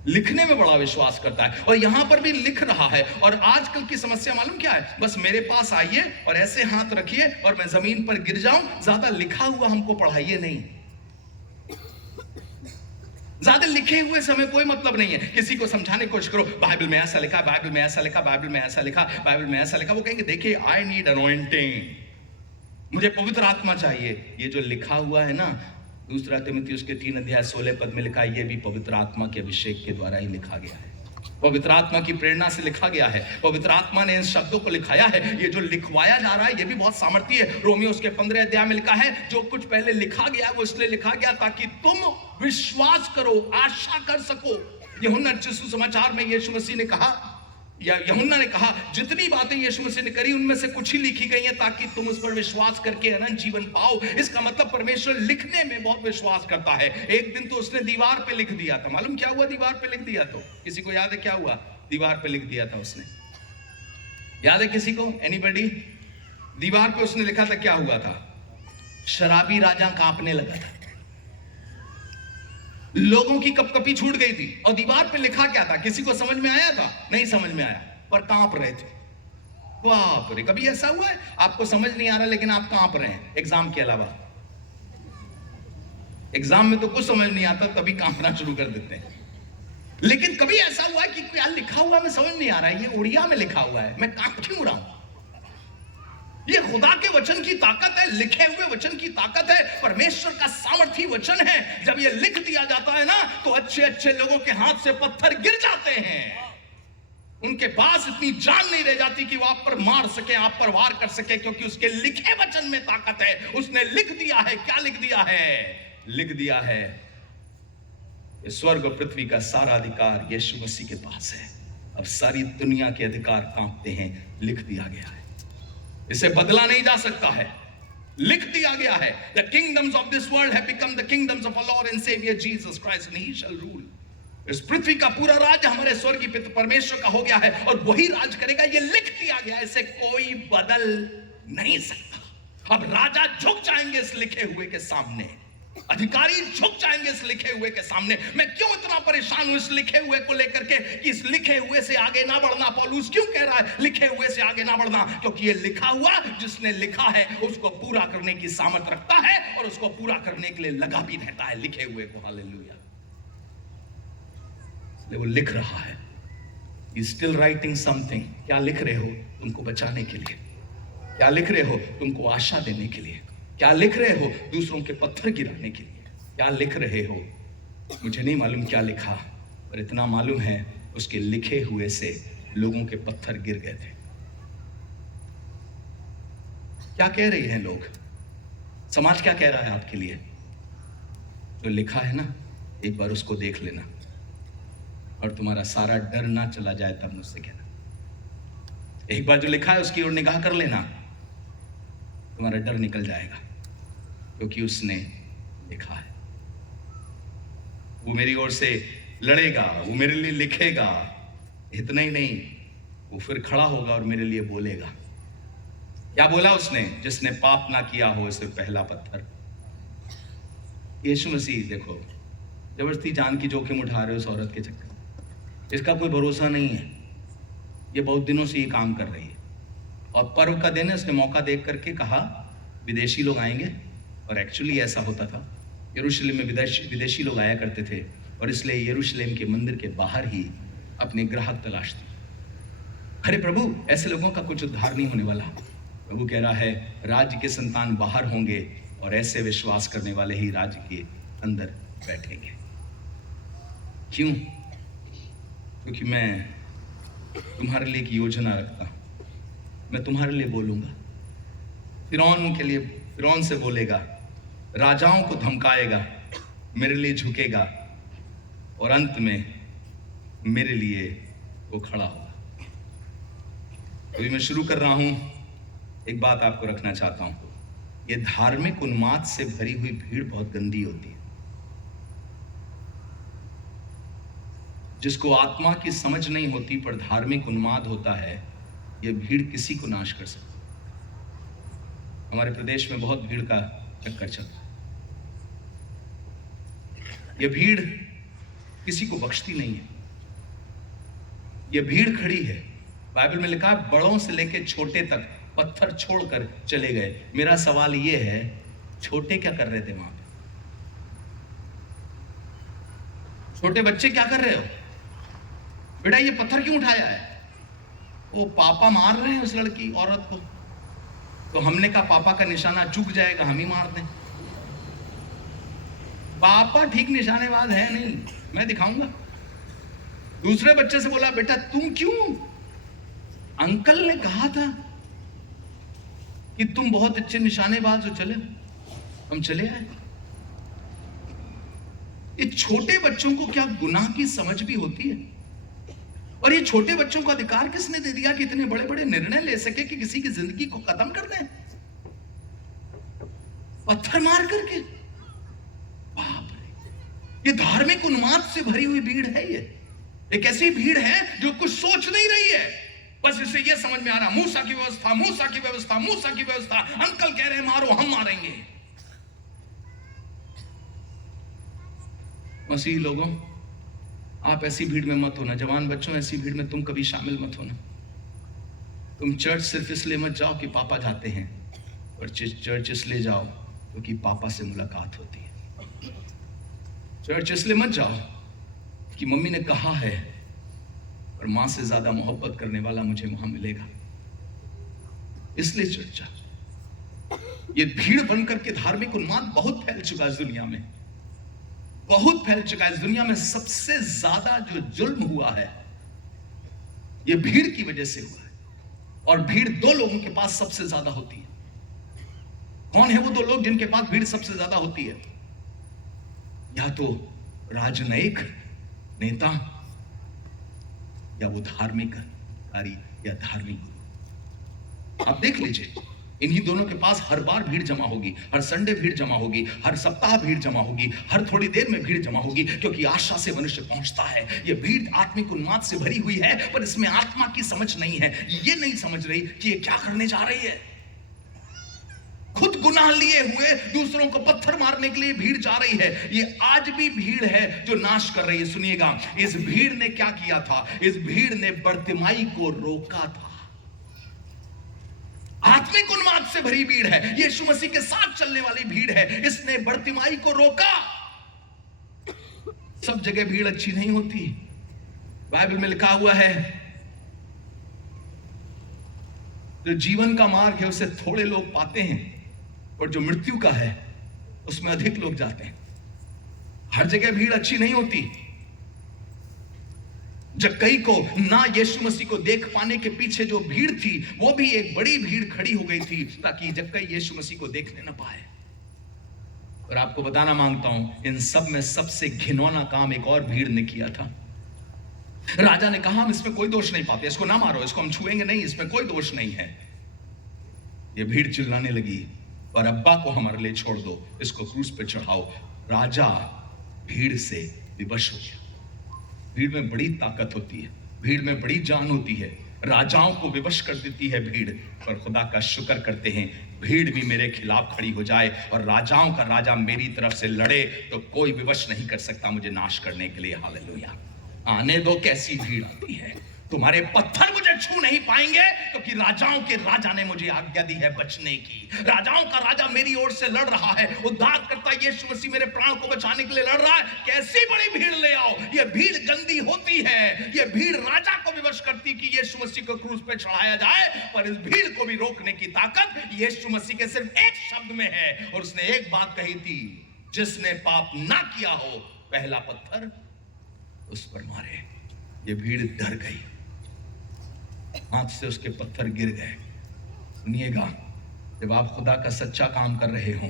लिखने में बड़ा विश्वास करता है, और यहां पर भी लिख रहा है। और आजकल की समस्या मालूम क्या है? बस मेरे पास आइए और ऐसे हाथ रखिए और मैं जमीन पर गिर जाऊं, ज्यादा लिखा हुआ हमको पढ़ाइए नहीं। ज्यादा लिखे हुए से हमें कोई मतलब नहीं है। किसी को समझाने की कोशिश करो, बाइबल में ऐसा लिखा, बाइबल में ऐसा लिखा, बाइबल में ऐसा लिखा, बाइबल में ऐसा लिखा, वो कहेंगे देखिए आई नीड अनॉइंटिंग, मुझे पवित्र आत्मा चाहिए। ये जो लिखा हुआ है ना, दूसरा तिमुथियुस के 3 अध्याय 16 पद में लिखा है, ये भी पवित्र आत्मा के अभिषेक के द्वारा ही लिखा गया है, पवित्र आत्मा की प्रेरणा से लिखा गया है। पवित्र आत्मा ने इन शब्दों को लिखाया है। ये जो लिखवाया जा रहा है ये भी बहुत सामर्थ्य है। रोमियो उसके 15 अध्याय में लिखा है, जो कुछ पहले लिखा गया वो इसलिए लिखा गया ताकि तुम विश्वास करो, आशा कर सको। यूहन्ना सुसमाचार में यीशु मसीह ने कहा, या यूहन्ना ने कहा, जितनी बातें यीशु मसीह ने करी उनमें से कुछ ही लिखी गई हैं ताकि तुम उस पर विश्वास करके अनंत जीवन पाओ। इसका मतलब परमेश्वर लिखने में बहुत विश्वास करता है। एक दिन तो उसने दीवार पे लिख दिया था। मालूम क्या हुआ दीवार पे लिख दिया? तो किसी को याद है क्या हुआ? दीवार पे लिख दिया था उसने, याद है किसी को? एनीबॉडी? दीवार पे उसने लिखा था, क्या हुआ था? शराबी राजा कांपने लगा था, लोगों की कपकपी छूट गई थी। और दीवार पे लिखा क्या था? किसी को समझ में आया था? नहीं समझ में आया, पर कांप रहे थे। बाप रे, कभी ऐसा हुआ है आपको समझ नहीं आ रहा लेकिन आप कांप रहे हैं? एग्जाम के अलावा, एग्जाम में तो कुछ समझ नहीं आता, तभी कांपना शुरू कर देते हैं। लेकिन कभी ऐसा हुआ है कि क्या लिखा हुआ मैं समझ नहीं आ रहा है, ये उड़िया में लिखा हुआ है, मैं कांप क्यों रहा हूं? ये खुदा के वचन की ताकत है, लिखे हुए वचन की ताकत है, परमेश्वर का सामर्थी वचन है। जब ये लिख दिया जाता है ना, तो अच्छे अच्छे लोगों के हाथ से पत्थर गिर जाते हैं। उनके पास इतनी जान नहीं रह जाती कि वो आप पर मार सके, आप पर वार कर सके, क्योंकि उसके लिखे वचन में ताकत है। उसने लिख दिया है। क्या लिख दिया है? लिख दिया है स्वर्ग और पृथ्वी का सारा अधिकार यीशु मसीह के पास है। अब सारी दुनिया के अधिकार कांपते हैं। लिख दिया गया है, इसे बदला नहीं जा सकता है। लिख दिया गया है, the kingdoms of this world have become the kingdoms of our lord and saviour Jesus Christ and he shall rule. इस पृथ्वी का पूरा राज्य हमारे स्वर्गीय पिता परमेश्वर का हो गया है और वही राज करेगा। ये लिख दिया गया है, इसे कोई बदल नहीं सकता। अब राजा झुक जाएंगे इस लिखे हुए के सामने, अधिकारी झुक जाएंगे इस लिखे हुए के सामने। मैं क्यों इतना परेशान हूं इस लिखे हुए को लेकर के कि इस लिखे हुए से आगे ना बढ़ना। पौलुस क्यों कह रहा है लिखे हुए से आगे ना बढ़ना? क्योंकि ये लिखा हुआ, जिसने लिखा है उसको पूरा करने की सामर्थ रखता है और उसको पूरा करने के लिए लगा भी रहता है लिखे हुए को। हालेलुया। वो लिख रहा है, He's still writing something। क्या लिख रहे हो? तुमको बचाने के लिए। क्या लिख रहे हो? तुमको आशा देने के लिए। क्या लिख रहे हो? दूसरों के पत्थर गिराने के लिए। क्या लिख रहे हो? मुझे नहीं मालूम क्या लिखा, पर इतना मालूम है उसके लिखे हुए से लोगों के पत्थर गिर गए थे। क्या कह रही हैं लोग? समाज क्या कह रहा है आपके लिए? जो लिखा है ना, एक बार उसको देख लेना और तुम्हारा सारा डर ना चला जाए तब मुझसे कहना। एक बार जो लिखा है उसकी ओर निगाह कर लेना, तुम्हारा डर निकल जाएगा, क्योंकि उसने लिखा है। वो मेरी ओर से लड़ेगा, वो मेरे लिए लिखेगा। इतना ही नहीं, वो फिर खड़ा होगा और मेरे लिए बोलेगा। क्या बोला उसने? जिसने पाप ना किया हो इसे पहला पत्थर। यीशु मसीह देखो, जबरदस्ती जान की जोखिम उठा रहे हो उस औरत के चक्कर। इसका कोई भरोसा नहीं है। ये बहुत दिनों से ये काम कर रही है और पर्व का दिन है, उसने मौका देख करके कहा विदेशी लोग आएंगे। और एक्चुअली ऐसा होता था, यरूशलेम में विदेशी लोग आया करते थे और इसलिए यरूशलेम के मंदिर के बाहर ही अपने ग्राहक तलाशते। अरे प्रभु, ऐसे लोगों का कुछ उद्धार नहीं होने वाला। प्रभु कह रहा है राज्य के संतान बाहर होंगे और ऐसे विश्वास करने वाले ही राज्य के अंदर बैठेंगे। क्यों? क्योंकि मैं तुम्हारे लिए एक योजना रखता हूं। मैं तुम्हारे लिए बोलूंगा, फिरौन के लिए, फिरौन से बोलेगा, राजाओं को धमकाएगा, मेरे लिए झुकेगा और अंत में मेरे लिए वो खड़ा होगा। अभी मैं शुरू कर रहा हूं, एक बात आपको रखना चाहता हूं, ये धार्मिक उन्माद से भरी हुई भीड़ बहुत गंदी होती है। जिसको आत्मा की समझ नहीं होती पर धार्मिक उन्माद होता है, ये भीड़ किसी को नाश कर सकती है। हमारे प्रदेश में बहुत भीड़ का चक्कर चल रहा है। ये भीड़ किसी को बख्शती नहीं है। ये भीड़ खड़ी है, बाइबल में लिखा है बड़ों से लेकर छोटे तक पत्थर छोड़कर चले गए। मेरा सवाल ये है, छोटे क्या कर रहे थे वहां पे? छोटे बच्चे क्या कर रहे हो? बेटा ये पत्थर क्यों उठाया है? वो पापा मार रहे हैं उस लड़की औरत को, तो हमने कहा पापा का निशाना चूक जाएगा, हम ही मार दें। पापा ठीक निशानेबाज है नहीं, मैं दिखाऊंगा। दूसरे बच्चे से बोला बेटा तुम क्यों? अंकल ने कहा था कि तुम बहुत अच्छे निशानेबाज हो, चले। हम चले आए। ये छोटे बच्चों को क्या गुनाह की समझ भी होती है? और ये छोटे बच्चों को अधिकार किसने दे दिया कि इतने बड़े बड़े निर्णय ले सके कि किसी की जिंदगी को खत्म कर दें पत्थर मार करके? बाप रे, ये धार्मिक उन्माद से भरी हुई भीड़ है। ये एक ऐसी भीड़ है जो कुछ सोच नहीं रही है, बस इसे ये समझ में आ रहा मूसा की व्यवस्था, मूसा की व्यवस्था, मूसा की व्यवस्था। अंकल कह रहे हैं मारो, हम मारेंगे। मसीही लोगों, आप ऐसी भीड़ में मत होना। जवान बच्चों, ऐसी भीड़ में तुम कभी शामिल मत होना। तुम चर्च सिर्फ इसलिए मत जाओ कि पापा जाते हैं, और चर्च इसलिए जाओ क्योंकि पापा से मुलाकात होती है। चर्च इसलिए मत जाओ कि मम्मी ने कहा है और मां से ज्यादा मोहब्बत करने वाला मुझे वहां मिलेगा, इसलिए चर्च जाओ। ये भीड़ बनकर के धार्मिक उन्माद बहुत फैल चुका है इस दुनिया में, बहुत फैल चुका है इस दुनिया में। सबसे ज्यादा जो जुल्म हुआ है ये भीड़ की वजह से हुआ है, और भीड़ दो लोगों के पास सबसे ज्यादा होती है। कौन है वो दो लोग जिनके पास भीड़ सबसे ज्यादा होती है? या तो राजनयिक नेता, या वो धार्मिक अधिकारी या धार्मिक गुरु। आप देख लीजिए, इन्हीं दोनों के पास हर बार भीड़ जमा होगी, हर संडे भीड़ जमा होगी, हर सप्ताह भीड़ जमा होगी, हर थोड़ी देर में भीड़ जमा होगी, क्योंकि आशा से मनुष्य पहुंचता है। ये भीड़ आत्मिक उन्माद से भरी हुई है, पर इसमें आत्मा की समझ नहीं है। ये नहीं समझ रही कि ये क्या करने जा रही है। खुद गुनाह लिए हुए दूसरों को पत्थर मारने के लिए भीड़ जा रही है। ये आज भी भीड़ है जो नाश कर रही है। सुनिएगा, इस भीड़ ने क्या किया था? इस भीड़ ने बर्तिमाई को रोका था। आत्मिक उन्माद से भरी भीड़ है, यीशु मसीह के साथ चलने वाली भीड़ है। इसने बर्तिमाई को रोका। सब जगह भीड़ अच्छी नहीं होती। बाइबल में लिखा हुआ है जो जीवन का मार्ग है उसे थोड़े लोग पाते हैं, और जो मृत्यु का है उसमें अधिक लोग जाते हैं। हर जगह भीड़ अच्छी नहीं होती। जक्कई को ना यीशु मसीह को देख पाने के पीछे जो भीड़ थी, वो भी एक बड़ी भीड़ खड़ी हो गई थी ताकि जक्कई यीशु मसीह को देखने न पाए। और आपको बताना मांगता हूं, इन सब में सबसे घिनौना काम एक और भीड़ ने किया था। राजा ने कहा हम इसमें कोई दोष नहीं पाते, इसको ना मारो, इसको हम छुएंगे नहीं, इसमें कोई दोष नहीं है। ये भीड़ चिल्लाने लगी, और अब्बा को हमारे लिए छोड़ दो, इसको क्रूस पे चढ़ाओ। राजा भीड़ से विवश हो गया। भीड़ में बड़ी ताकत होती है, भीड़ में बड़ी जान होती है। राजाओं को विवश कर देती है भीड़। पर खुदा का शुक्र करते हैं, भीड़ भी मेरे खिलाफ खड़ी हो जाए और राजाओं का राजा मेरी तरफ से लड़े तो कोई विवश नहीं कर सकता मुझे नाश करने के लिए। हालेलुया। आने दो, कैसी भीड़ आती है। तुम्हारे पत्थर मुझे छू नहीं पाएंगे, क्योंकि राजाओं के राजा ने मुझे आज्ञा दी है बचने की। राजाओं का राजा मेरी ओर से लड़ रहा है। उद्धार करता यीशु मसीह मेरे प्राण को बचाने के लिए लड़ रहा है। कैसी बड़ी भीड़ ले आओ। ये भीड़ गंदी होती है। ये भीड़ राजा को विवश करती कि यीशु मसीह को क्रूस पे चढ़ाया जाए, पर इस भीड़ को भी रोकने की ताकत यीशु मसीह के सिर्फ एक शब्द में है। और उसने एक बात कही थी, जिसने पाप ना किया हो पहला पत्थर उस पर मारे। ये भीड़ डर गई, हाथ से उसके पत्थर गिर गए। सुनिएगा, जब आप खुदा का सच्चा काम कर रहे हो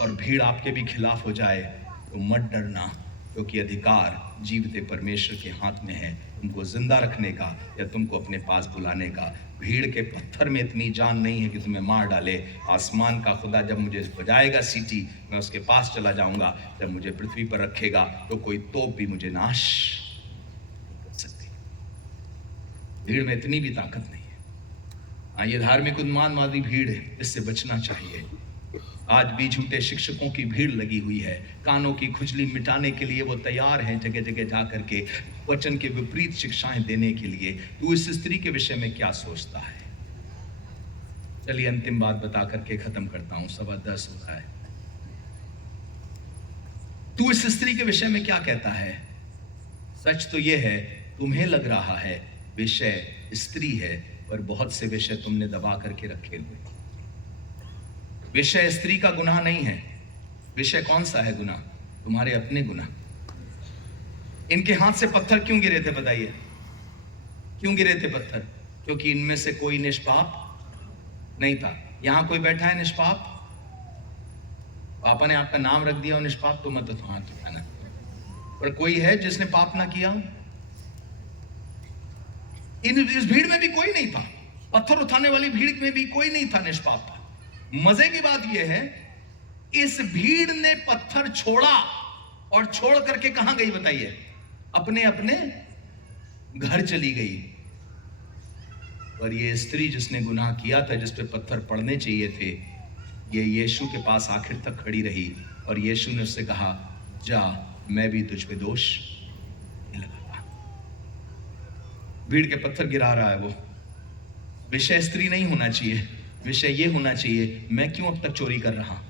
और भीड़ आपके भी खिलाफ हो जाए, तो मत डरना, क्योंकि अधिकार जीवते परमेश्वर के हाथ में है, तुमको जिंदा रखने का या तुमको अपने पास बुलाने का। भीड़ के पत्थर में इतनी जान नहीं है कि तुम्हें मार डाले। आसमान का खुदा जब मुझे बजाएगा सीटी, मैं उसके पास चला जाऊंगा। जब मुझे पृथ्वी पर रखेगा तो कोई तोप भी मुझे नाश कर सकती। भीड़ में इतनी भी ताकत नहीं है। ये धार्मिक उन्मादवादी भीड़ है, इससे बचना चाहिए। आज भी झूठे शिक्षकों की भीड़ लगी हुई है, कानों की खुजली मिटाने के लिए वो तैयार हैं जगह जगह जा करके वचन के विपरीत शिक्षाएं देने के लिए। तू इस स्त्री के विषय में क्या सोचता है? चलिए अंतिम बात बता करके खत्म करता हूं, 10:15 हो रहा है। तू इस स्त्री के विषय में क्या कहता है? सच तो यह है, तुम्हें लग रहा है विषय स्त्री है, पर बहुत से विषय तुमने दबा करके रखे हुए। विषय स्त्री का गुनाह नहीं है। विषय कौन सा है गुनाह? तुम्हारे अपने गुनाह। इनके हाथ से पत्थर क्यों गिरे थे बताइए? क्यों गिरे थे पत्थर? क्योंकि इनमें से कोई निष्पाप नहीं था। यहां कोई बैठा है निष्पाप? पापा ने आपका नाम रख दिया और निष्पाप तो मत हाथ उठाना। पर कोई है जिसने पाप ना किया? इस भीड़ में भी कोई नहीं था। पत्थर उठाने वाली भीड़ में भी कोई नहीं था निष्पाप था। मजे की बात यह है, इस भीड़ ने पत्थर छोड़ा और छोड़ करके कहां गई बताइए? अपने अपने घर चली गई। और ये स्त्री जिसने गुनाह किया था, जिस पे पत्थर पड़ने चाहिए थे, ये यीशु के पास आखिर तक खड़ी रही और यीशु ने उससे कहा, जा, मैं भी तुझ पे दोष नहीं लगाता। भीड़ के पत्थर गिरा रहा है वो। विषय स्त्री नहीं होना चाहिए, विषय ये होना चाहिए, मैं क्यों अब तक चोरी कर रहा हूं?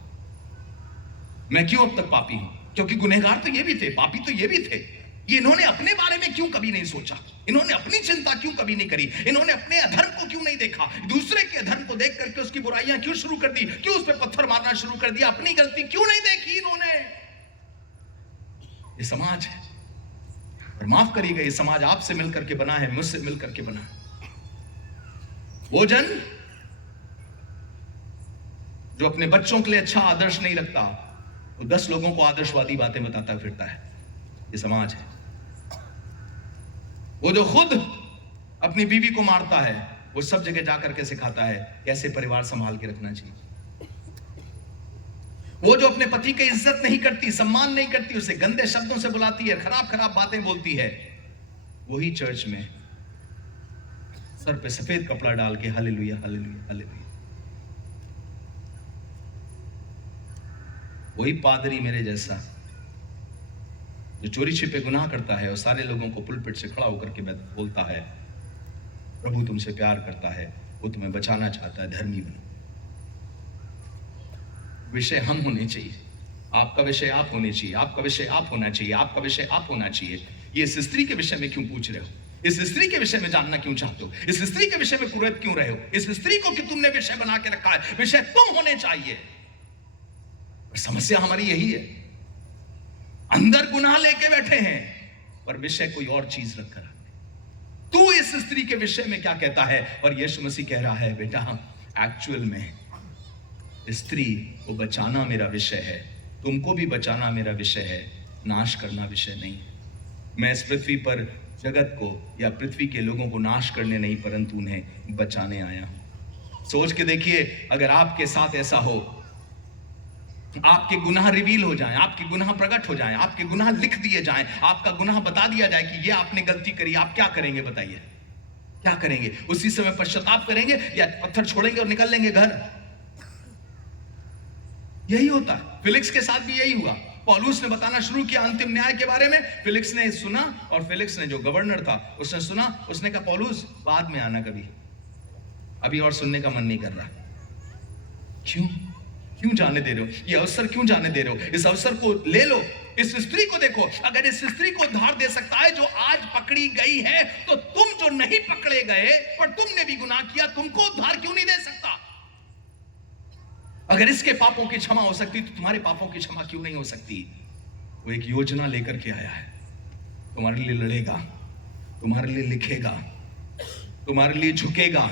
मैं क्यों अब तक पापी हूं? क्योंकि गुनहगार तो ये भी थे, पापी तो ये भी थे। ये इन्होंने अपने बारे में क्यों कभी नहीं सोचा? इन्होंने अपनी चिंता क्यों कभी नहीं करी? इन्होंने अपने अधर्म को क्यों नहीं देखा? दूसरे के अधर्म को देख करके उसकी बुराइयां क्यों शुरू कर दी? क्यों उस पर पत्थर मारना शुरू कर दिया? अपनी गलती क्यों नहीं देखी इन्होंने? ये समाज है, और माफ करिएगा, ये समाज आपसे मिलकर के बना है, मुझसे मिलकर के बना। वो जन जो अपने बच्चों के लिए अच्छा आदर्श नहीं रखता, वो 10 लोगों को आदर्शवादी बातें बताता फिरता है। ये समाज है। वो जो खुद अपनी बीवी को मारता है, वो सब जगह जाकर के सिखाता है कैसे परिवार संभाल के रखना चाहिए। वो जो अपने पति की इज्जत नहीं करती, सम्मान नहीं करती, उसे गंदे शब्दों से बुलाती है, खराब खराब बातें बोलती है, वही चर्च में सर पे सफेद कपड़ा डाल के हालेलुया हालेलुया हालेलुया। वही पादरी मेरे जैसा जो चोरी छिपे गुनाह करता है और सारे लोगों को पुलपिट से खड़ा होकर के बोलता है, प्रभु तुमसे प्यार करता है, वो तुम्हें बचाना चाहता है, धर्मी बनो। विषय हम होने चाहिए, आपका विषय आप होने चाहिए, आपका विषय आप होना चाहिए, आपका विषय आप होना चाहिए। ये इस स्त्री के विषय में क्यों पूछ रहे हो? इस स्त्री के विषय में जानना क्यों चाहते हो? इस स्त्री के विषय में कुरेद क्यों रहे हो? इस स्त्री को कि तुमने विषय बना के रखा है, विषय तुम होने चाहिए। और समस्या हमारी यही है, अंदर गुनाह लेके बैठे हैं पर विषय कोई और चीज रखकर। तू इस स्त्री के विषय में क्या कहता है? और यीशु मसीह कह रहा है, बेटा एक्चुअल में स्त्री को बचाना मेरा विषय है, तुमको भी बचाना मेरा विषय है, नाश करना विषय नहीं। मैं इस पृथ्वी पर जगत को या पृथ्वी के लोगों को नाश करने नहीं, परंतु उन्हें बचाने आया हूं। सोच के देखिए, अगर आपके साथ ऐसा हो, आपके गुनाह रिवील हो जाएं, आपके गुनाह प्रकट हो जाएं, आपके गुनाह लिख दिए जाएं, आपका गुनाह बता दिया जाए कि ये आपने गलती करी, आप क्या करेंगे बताइए? क्या करेंगे? उसी समय पश्चाताप करेंगे या पत्थर छोड़ेंगे और निकल लेंगे घर? यही होता है। फिलिक्स के साथ भी यही हुआ। पौलुस ने बताना शुरू किया अंतिम न्याय के बारे में, फिलिक्स ने सुना, और फिलिक्स ने जो गवर्नर था उसने सुना, उसने कहा पौलुस बाद में आना, कभी अभी और सुनने का मन नहीं कर रहा। क्यों जाने दे रहे हो? ये अवसर क्यों जाने दे रहे हो? इस अवसर को ले लो। इस स्त्री को देखो, अगर इस स्त्री को उद्धार दे सकता है जो आज पकड़ी गई है, तो तुम जो नहीं पकड़े गए पर तुमने भी गुनाह किया, तुमको उद्धार क्यों नहीं दे सकता? अगर इसके पापों की क्षमा हो सकती तो तुम्हारे पापों की क्षमा क्यों नहीं हो सकती? वो एक योजना लेकर के आया है, तुम्हारे लिए लड़ेगा, तुम्हारे लिए लिखेगा, तुम्हारे लिए झुकेगा,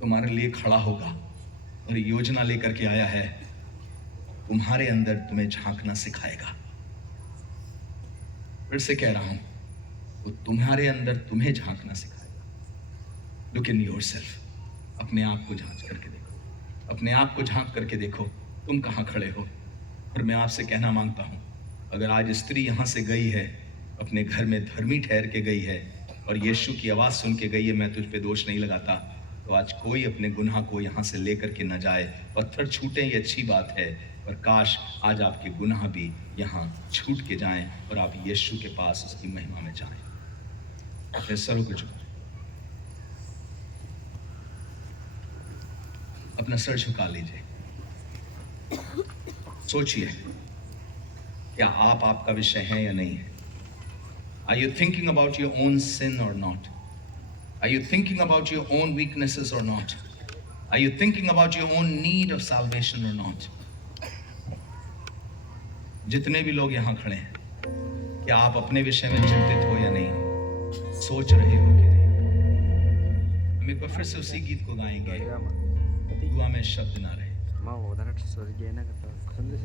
तुम्हारे लिए खड़ा होगा, और योजना लेकर के आया है, तुम्हारे अंदर तुम्हें झांकना सिखाएगा। फिर से कह रहा हूं, वो तुम्हारे अंदर तुम्हें झांकना सिखाएगा। लुक इन योरसेल्फ, अपने आप को जांच करके देखो, अपने आप को झांक करके देखो तुम कहाँ खड़े हो। और मैं आपसे कहना मांगता हूं, अगर आज स्त्री यहाँ से गई है, अपने घर में धर्मी ठहर के गई है और यीशु की आवाज़ सुन के गई है, मैं तुझ पे दोष नहीं लगाता, तो आज कोई अपने गुनाह को यहाँ से लेकर के न जाए। पत्थर छूटे ये अच्छी बात है, पर काश आज आपके गुनाह भी यहाँ छूट के जाएं और आप यीशु के पास उसकी महिमा में जाएं। अपने सरों को झुकाएं, अपना सर झुका लीजिए। सोचिए, क्या आप आपका विषय है या नहीं है? Are you thinking about your own sin or not? Are you thinking about your own weaknesses or not? Are you thinking about your own need of salvation or not? जितने भी लोग यहाँ खड़े हैं, क्या आप अपने विषय में चिंतित हो या नहीं? सोच रहे हो कि नहीं? हम एक बार फिर से उसी गीत को गाएंगे, दुआ में शब्द ना रहे।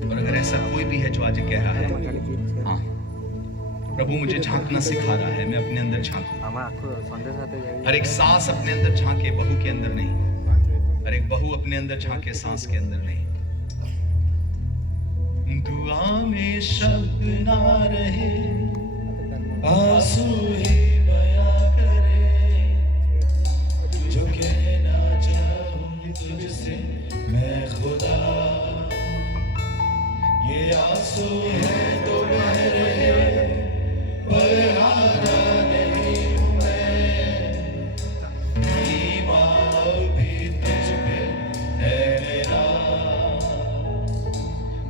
और अगर ऐसा कोई भी है जो आज कह रहा है, हाँ प्रभु मुझे झांकना सिखा रहा है, मैं अपने अंदर झांकूं। हर एक सांस अपने अंदर झांके, बहू के अंदर नहीं। हर एक बहू अपने अंदर झांके, सांस के अंदर नहीं। दुआ में शब्द ना रहे, आंसू ही बयां करे, जो कहना चाहूं तुझसे मैं खुदा, ये आंसू है तो बह रहे, पर हारा नहीं हूं मैं, ईमान भी तुझ पे है मेरा।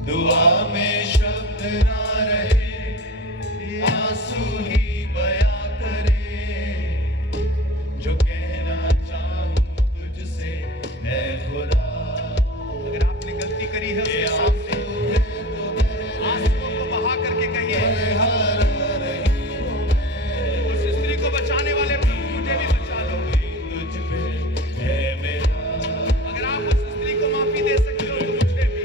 दुआ में शब्द ना रहे, आंसू ही बयां करे, जो कहना चाहूं तुझसे है खुदा। अगर आपने गलती करी है उसके सामने आंसुओं को बहा करके कहिए, उस स्त्री को बचाने वाले प्रभु मुझे भी बचा लो, तुझ पे है मेरा। अगर आप उस स्त्री को माफी दे सकते हो तो मुझे भी।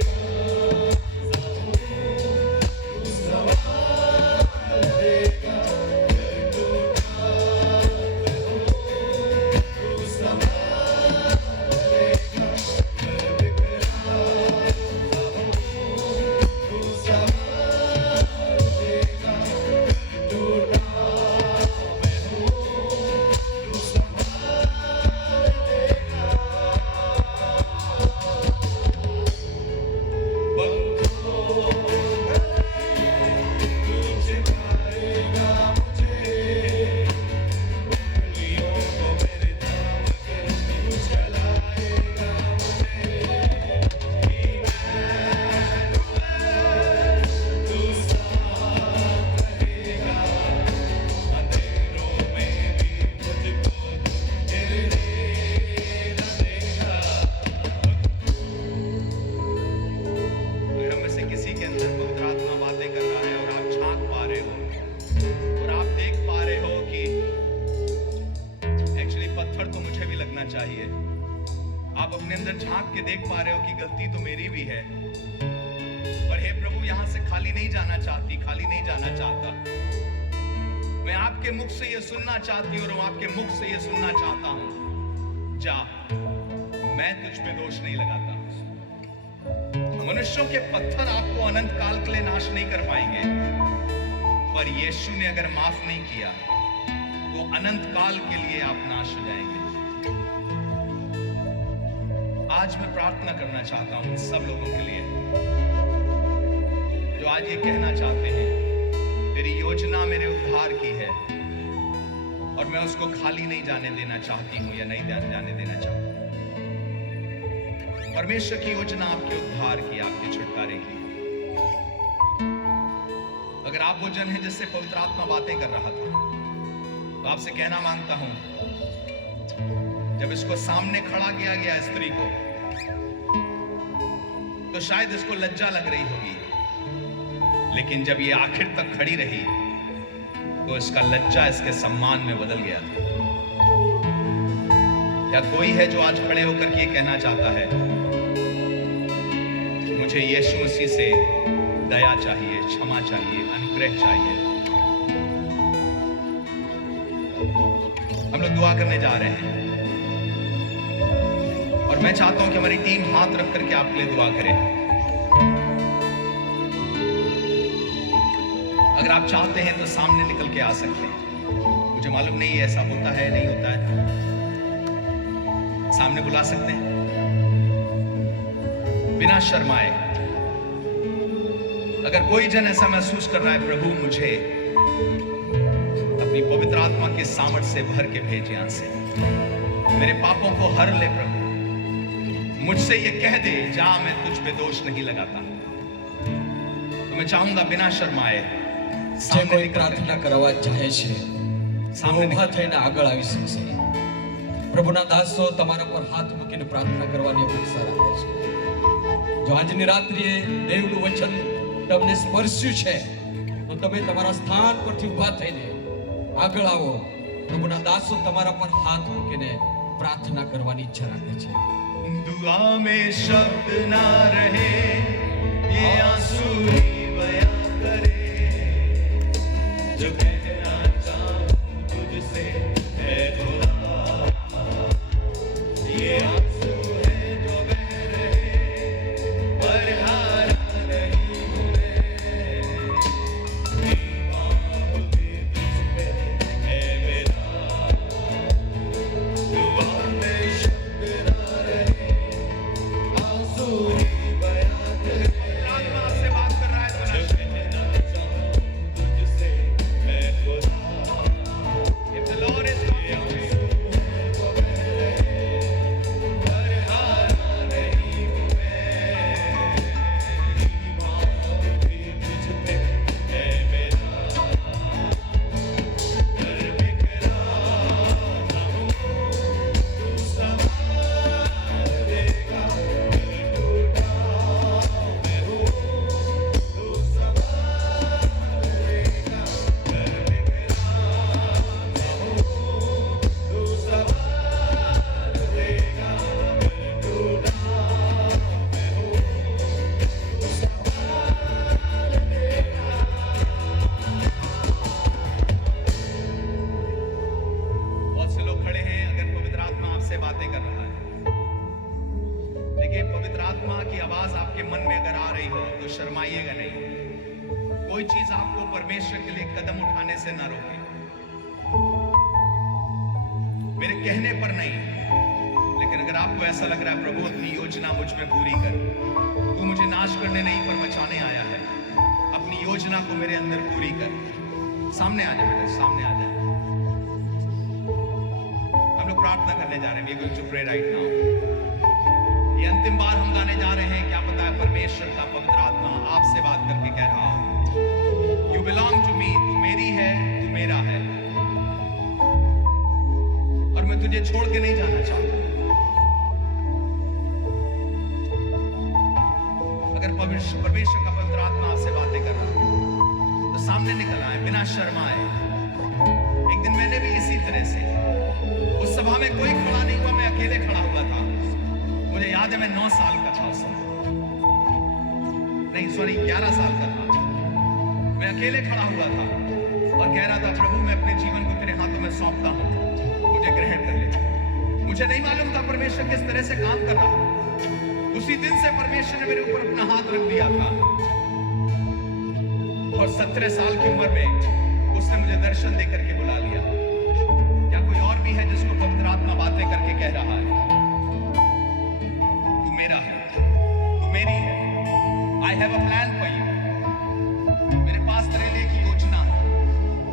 चाहिए। आप अपने अंदर झांक के देख पा रहे हो कि गलती तो मेरी भी है, पर हे प्रभु यहां से खाली नहीं जाना चाहती, खाली नहीं जाना चाहता। मैं आपके मुख से ये सुनना चाहती हूँ और मैं आपके मुख से ये सुनना चाहता हूँ, जा, मैं तुझ पे दोष नहीं लगाता। मनुष्यों के पत्थर आपको अनंत काल के लिए नाश नहीं कर पाएंगे, पर यीशु ने अगर माफ नहीं किया तो अनंत काल के लिए आप नाश हो जाएंगे। आज मैं प्रार्थना करना चाहता हूं सब लोगों के लिए जो आज ये कहना चाहते हैं, मेरी योजना मेरे उद्धार की है और मैं उसको खाली नहीं जाने देना चाहती हूं या नहीं जाने देना चाहती। परमेश्वर की योजना आपके उद्धार की, आपके छुटकारे की। अगर आप वो जन है जिससे पवित्र आत्मा बातें कर रहा था, तो आपसे कहना मांगता हूं, जब इसको सामने खड़ा किया गया स्त्री को, तो शायद इसको लज्जा लग रही होगी, लेकिन जब ये आखिर तक खड़ी रही तो इसका लज्जा इसके सम्मान में बदल गया। क्या कोई है जो आज खड़े होकर के ये कहना चाहता है, मुझे यीशु मसीह से दया चाहिए, क्षमा चाहिए, अनुग्रह चाहिए, हम लोग दुआ करने जा रहे हैं और मैं चाहता हूं कि हमारी टीम हाथ रख करके आपके लिए दुआ करे। अगर आप चाहते हैं तो सामने निकल के आ सकते हैं। मुझे मालूम नहीं है ऐसा होता है नहीं होता है, सामने बुला सकते हैं बिना शर्माए। अगर कोई जन ऐसा महसूस कर रहा है प्रभु मुझे अपनी पवित्र आत्मा के सामर्थ से भर के भेज यहां से, मेरे पापों को हर ले प्रभु, मुझसे ये कह दे जा मैं तुझ पे दोष नहीं लगाता, तो मैं चाहूंगा बिना शर्माए જે કોઈ પ્રાર્થના કરવા જાય છે સામે ઊભા થઈને આગળ આવી શકશે। પ્રભુના દાસો તમારા પર હાથ મૂકીને પ્રાર્થના કરવાની અપેક્ષા રાખે છે। જો આજની રાત્રિએ દેવનું વચન તમને સ્પર્શ્યું છે તો તમે તમારા સ્થાન પરથી ઊભા થઈને આગળ આવો। પ્રભુના દાસો તમારા પર હાથ મૂકીને પ્રાર્થના કરવાની ઈચ્છા રાખે છે। दुआ में शब्द ना रहे, ये आंसू ही बयां करे, जो कहना चाहूं तुझसे है खुदा, ये आंसू है जो बह रहे, पर हारा नहीं हूं मैं, दीवार भी तुझ पे है मेरा, दुआ में शब्द ना रहे, आंसू ही बयां करे, आत्मा से बात कर रहा है तो जो कहना चाहूं तुझसे है खुदा, if the Lord is talking to you, वो बह रहे, पर हारा नहीं हूं मैं, दीवार भी तुझ पे है मेरा, घर बिखरा ना हूं, तू संभाल देगा, दिल टूटा मैं हूं, तू संभाल देगा, घर बिखरा ना हूं, तू संभाल देगा, दिल टूटा मैं हूं, तू संभाल देगा। बहुत से लोग खड़े हैं, अगर पवित्र आत्मा आपसे बातें कर रहा है, देखिए पवित्र आत्मा की आवाज आपके मन में अगर आ रही हो तो शर्माइएगा नहीं। कोई चीज आपको परमेश्वर के लिए कदम उठाने से ना रोके, मेरे कहने पर नहीं, लेकिन अगर आपको ऐसा लग रहा है प्रभु अपनी योजना मुझ में पूरी कर, तू मुझे नाश करने नहीं पर बचाने आया है, अपनी योजना को मेरे अंदर पूरी कर, सामने आ जाए बेटा, सामने आ जाए। हम लोग प्रार्थना करने जा रहे हैं, we are going to pray right now। ये अंतिम बार हम गाने जा रहे हैं, क्या पता है परमेश्वर का पवित्र आत्मा आपसे बात करके कह रहा हो, यू बिलोंग टू मी, तू मेरी है, तू मेरा है, और मैं तुझे छोड़ के नहीं जाना चाहता। अगर परमेश्वर का पवित्र आत्मा आपसे बातें कर रहा है तो सामने निकल आए बिना शर्माए। एक दिन मैंने भी इसी तरह से, उस सभा में कोई खड़ा नहीं हुआ, मैं अकेले खड़ा हुआ था। मुझे याद है मैं 9 साल का था उस समय, नहीं सॉरी 11 साल का था। मैं अकेले खड़ा हुआ था और कह रहा था प्रभु मैं अपने जीवन को तेरे हाथों में सौंपता हूं, मुझे ग्रहण कर ले। मुझे नहीं मालूम था परमेश्वर किस तरह से काम कर रहा है। उसी दिन से परमेश्वर ने मेरे ऊपर अपना हाथ रख दिया था और 17 साल की उम्र में उसने मुझे दर्शन दे करके बुला लिया। क्या कोई और भी है जिसको पवित्र आत्मा बातें करके कह रहा है तू मेरा है, तू मेरी है, I have a plan for you, मेरे पास तेरे लिए एक योजना है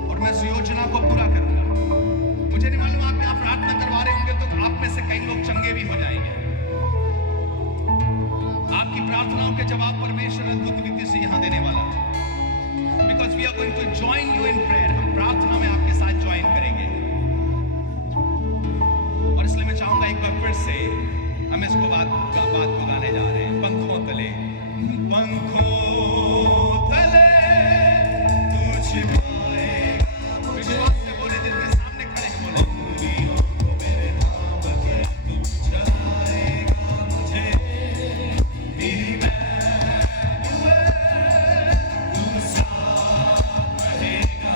और मैं उस योजना को पूरा करूंगा। मुझे नहीं मालूम आप यहाँ प्रार्थना करवा रहे होंगे तो आप में से कई लोग चंगे भी हो जाएंगे। आपकी प्रार्थनाओं के जवाब परमेश्वर अद्भुत रीति से यहाँ देने वाला है। Because we are going to join you in prayer, हम प्रार्थना में आपके साथ ज्वाइन करेंगे। और इसलिए मैं चाहूंगा एक बार फिर से हम इसको बात को गाने जा रहे हैं। पंखों तले, पंखों तले तुझ पाएगा मुझे, विश्वास से बोले, जिनके सामने खड़े हैं बोले, दूरियों को मेरे नाम के तू जाएगा मुझे, Emmanuel, तू साथ रहेगा,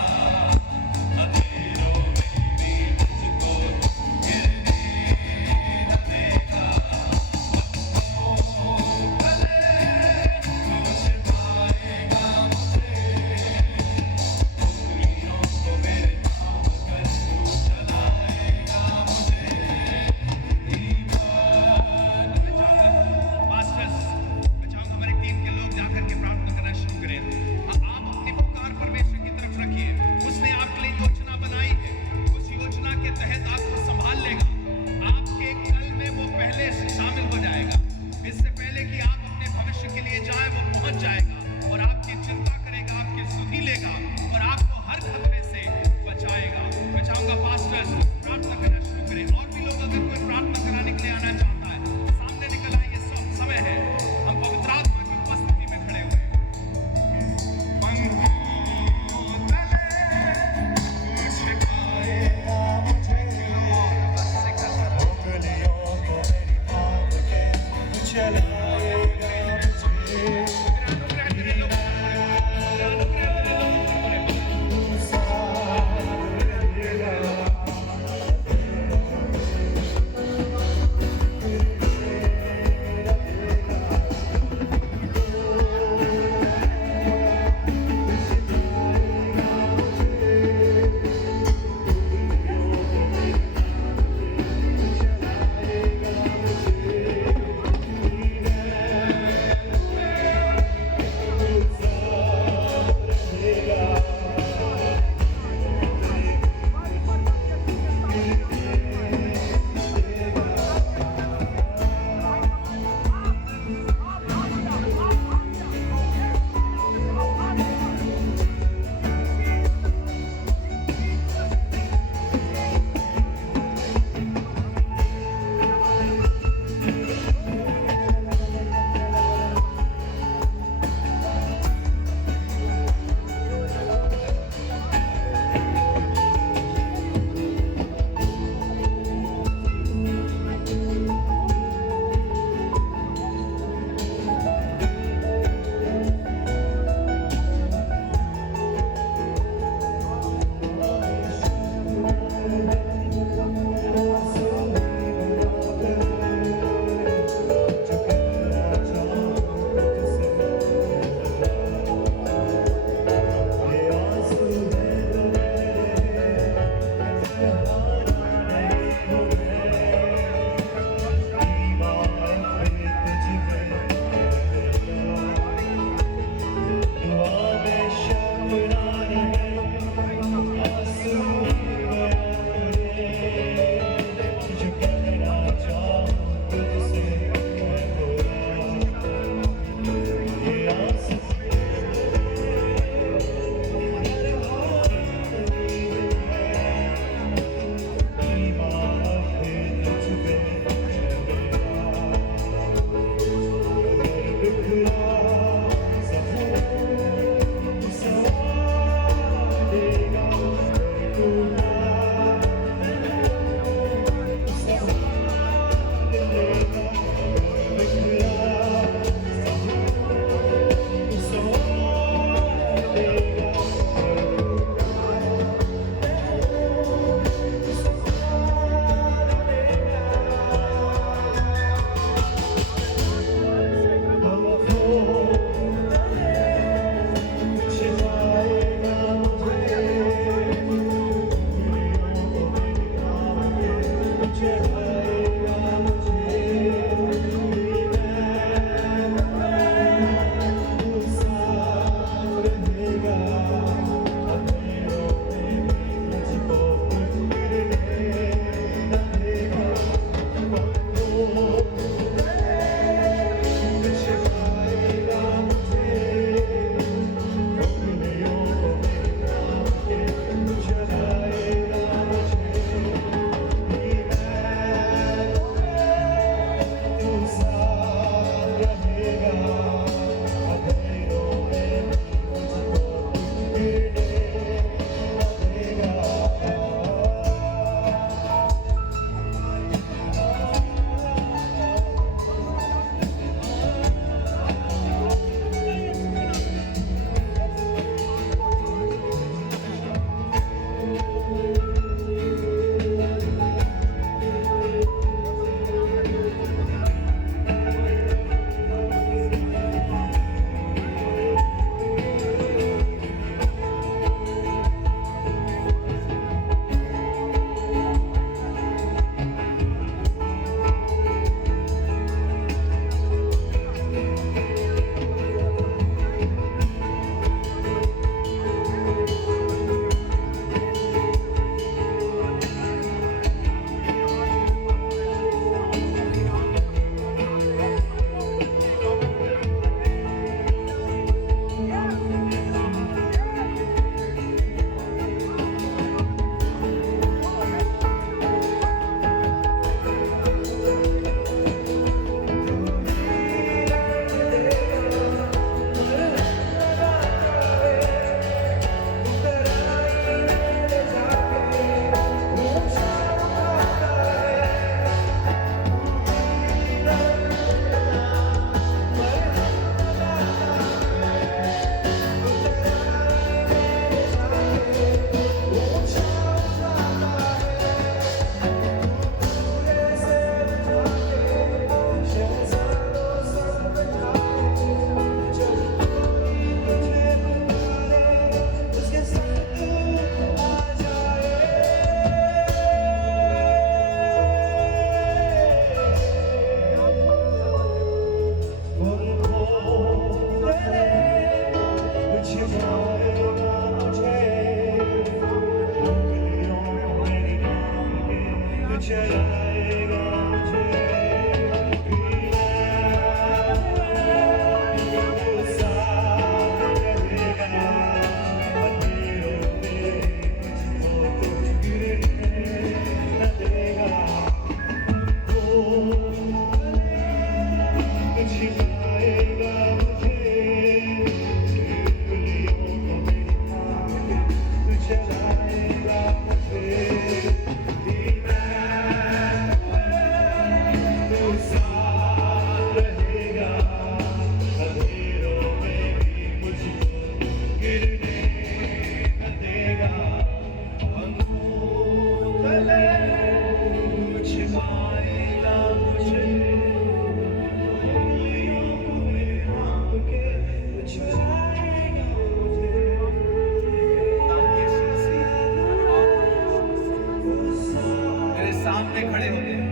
मेरे सामने खड़े होते हैं,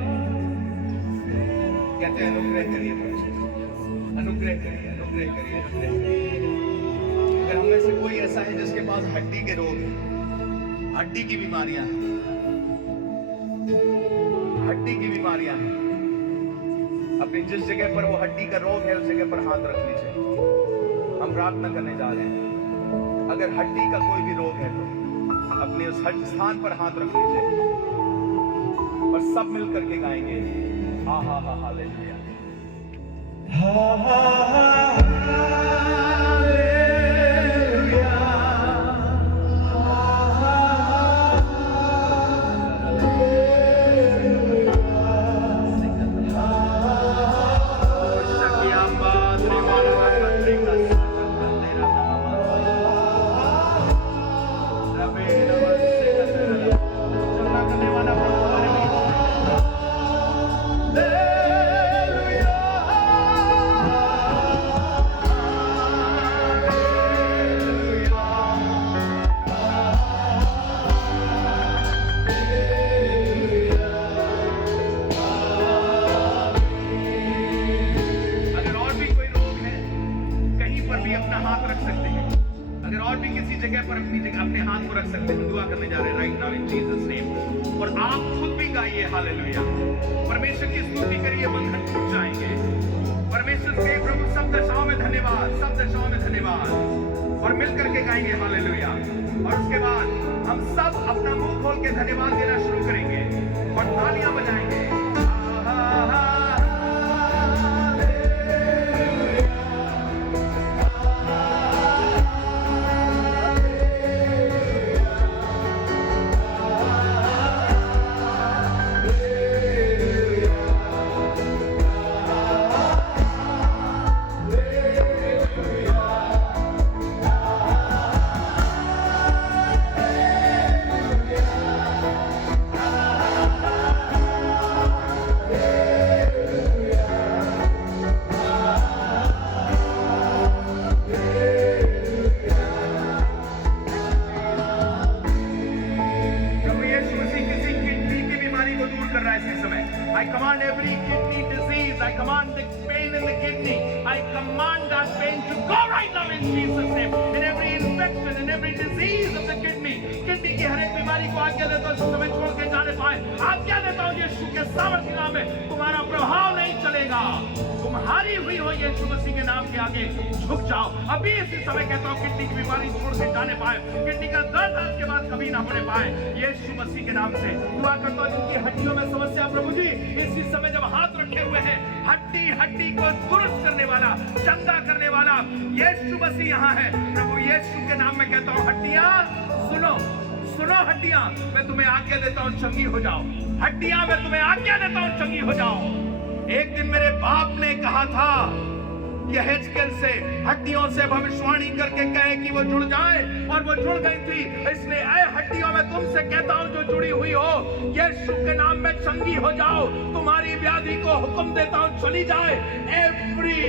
कहते हैं अनुग्रह करिए परमेश्वर, अनुग्रह करिए, अनुग्रह करिए, अनुग्रह करिए। अगर हम में से कोई ऐसा है जिसके पास हड्डी के रोग हैं, हड्डी की बीमारियां हैं, हड्डी की बीमारियां हैं, अपनी जिस जगह पर वो हड्डी का रोग है उस जगह पर हाथ रख लीजिए। हम प्रार्थना करने जा रहे हैं। अगर हड्डी का कोई भी रोग है तो अपने उस स्थान पर हाथ रख लीजिए और सब मिल करके गाएंगे हा हा हा हालेलुया, हा हा अपने हाथ को रख सकते हैं। दुआ करने जा रहे हैं right now in Jesus name. और आप खुद भी गाइए हालेलुया, परमेश्वर की स्तुति करिए, बंधन टूट जाएंगे। परमेश्वर के प्रभु सब दशाओं में धन्यवाद, सब दशाओं में धन्यवाद। और मिलकर के गाएंगे हालेलुया। और उसके बाद हम सब अपना मुंह खोल के धन्यवाद देना शुरू करेंगे और तालियां बजाएंगे। I command every kidney disease, I command the pain in the kidney, I command that pain to go right now in Jesus' name. In every infection, in every disease of the kidney की हर एक बीमारी को आज्ञा देता हूँ इस समय छोड़ के जाने पाए। आज्ञा देता हूँ यीशु के सामर्थ्य नाम में तुम्हारा प्रभाव नहीं चलेगा। तुम्हारी हुई हो यीशु मसीह के नाम के आगे झुक जाओ। अभी इसी समय कहता हूँ किडनी की बीमारी छोड़ के जाने पाए, किडनी का दर्द आज के बाद कभी ना होने पाए यीशु मसीह के नाम से। दुआ करता हूँ जिनकी हड्डियों में समस्या प्रभु जी इसी समय जब हाथ रखे हुए हैं, हड्डी हड्डी को दुरुस्त करने वाला, चंगा करने वाला यीशु मसीह यहाँ है। प्रभु यीशु के नाम में कहता हूँ हड्डियां सुनो, सुनो हड्डियां, मैं तुम्हें आज्ञा देता हूँ चंगी हो जाओ। हड्डियां मैं तुम्हें आज्ञा देता हूँ चंगी हो जाओ। एक दिन मेरे बाप ने कहा था यहेजकेल से हड्डियों से भविष्यवाणी करके कहे कि वो जुड़ जाए, और वो जुड़ गई थी। इसलिए ऐ हड्डियों में तुमसे कहता हूं जो जुड़ी हुई हो यीशु के नाम में चंगी हो जाओ। तुम्हारी व्याधि को हुक्म देता हूं चली जाए। Every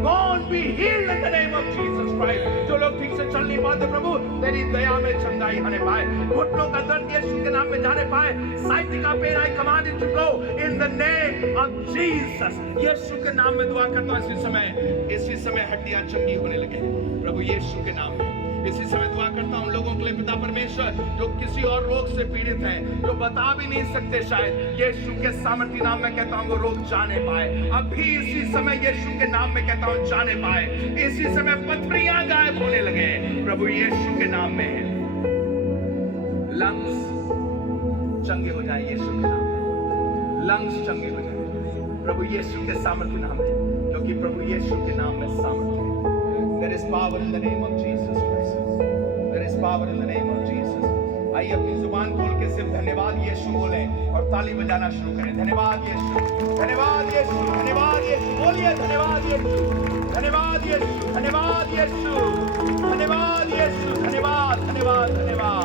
bone be healed in the name of Jesus Christ. जो लोग ठीक से चल नहीं पाते प्रभु तेरी दया में चंगाई होने पाए, घुटनों का दर्द यीशु के नाम में जाने पाए, sciatica pain I command it to go in the name of Jesus. यीशु के नाम में दुआ करता हूं इसी समय हड्डियां चंगी होने लगे प्रभु यीशु के नाम में। किसी और रोग से पीड़ित हैं, जो बता भी नहीं सकते, शायद यीशु के सामर्थी नाम में कहता हूँ वो रोग जाने पाए। अभी इसी समय यीशु के नाम में कहता हूँ जाने पाए। इसी समय पथरियां गायब होने लगे प्रभु यीशु के नाम में। लंग्स चंगे हो जाए यीशु के नाम में, लंग्स चंगे हो जाए प्रभु यीशु के सामर्थी नाम में, क्योंकि प्रभु यीशु के नाम में सामर्थ्य है। There is power in the name of Jesus Christ. There is power in the name of Jesus. आइए अपनी जुबान खोल के सिर्फ धन्यवाद यीशु बोलें और ताली बजाना शुरू करें। धन्यवाद यीशु, धन्यवाद यीशु, धन्यवाद यीशु, बोलिए धन्यवाद यीशु, धन्यवाद यीशु, धन्यवाद यीशु, धन्यवाद यीशु, धन्यवाद, धन्यवाद, धन्यवाद।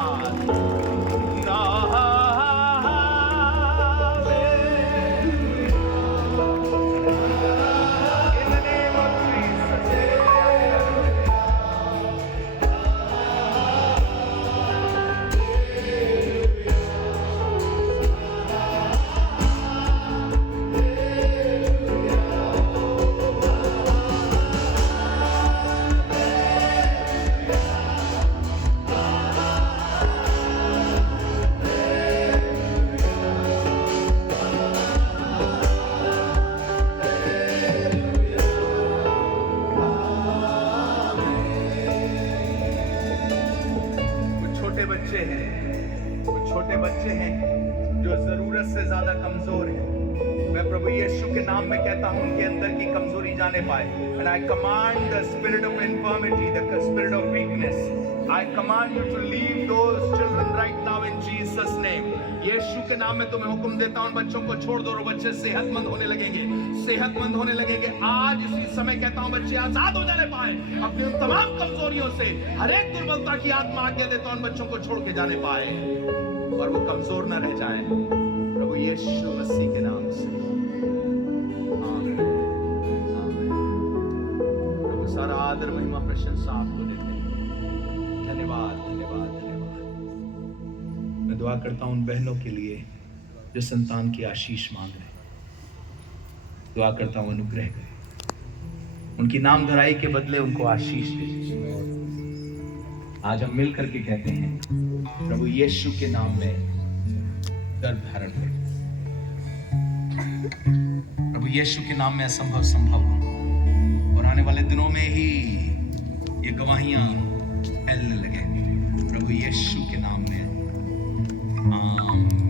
छोटे बच्चे हैं जो जरूरत से ज्यादा कमजोर हैं, मैं प्रभु यीशु के नाम में कहता हूं उनके अंदर की कमजोरी जाने पाए। And I command the spirit of infirmity, the spirit of weakness, I command you to leave those children right now in Jesus name. यीशु के नाम में तुम्हें हुक्म देता हूं, बच्चों को छोड़ दो और बच्चे सेहतमंद होने लगेंगे, सेहतमंद होने लगेंगे। आज इसी समय कहता हूं बच्चे आजाद हो जाने पाए अपनी उन तमाम कमजोरियों से। हर एक दुर्बलता की आत्मा आज्ञा देता हूं बच्चों को छोड़ के जाने पाए और वो कमजोर ना रह जाएं प्रभु यीशु मसीह के नाम से। आमीन, आमीन। प्रभु सारा आदर महिमा प्रशंसा आपको देते हैं। धन्यवाद, धन्यवाद, धन्यवाद। मैं दुआ करता हूं उन बहनों के लिए जो संतान की आशीष मांग रहे हैं। दुआ करता हूं अनुग्रह करें, उनकी नाम धराई के बदले उनको आशीष दे। आज हम मिल करके कहते हैं प्रभु यीशु के नाम में गर्भ धारण करें। प्रभु यीशु के नाम में असंभव संभव हो और आने वाले दिनों में ही ये गवाहियां फैलने लगेंगी प्रभु यीशु के नाम में। आमीन।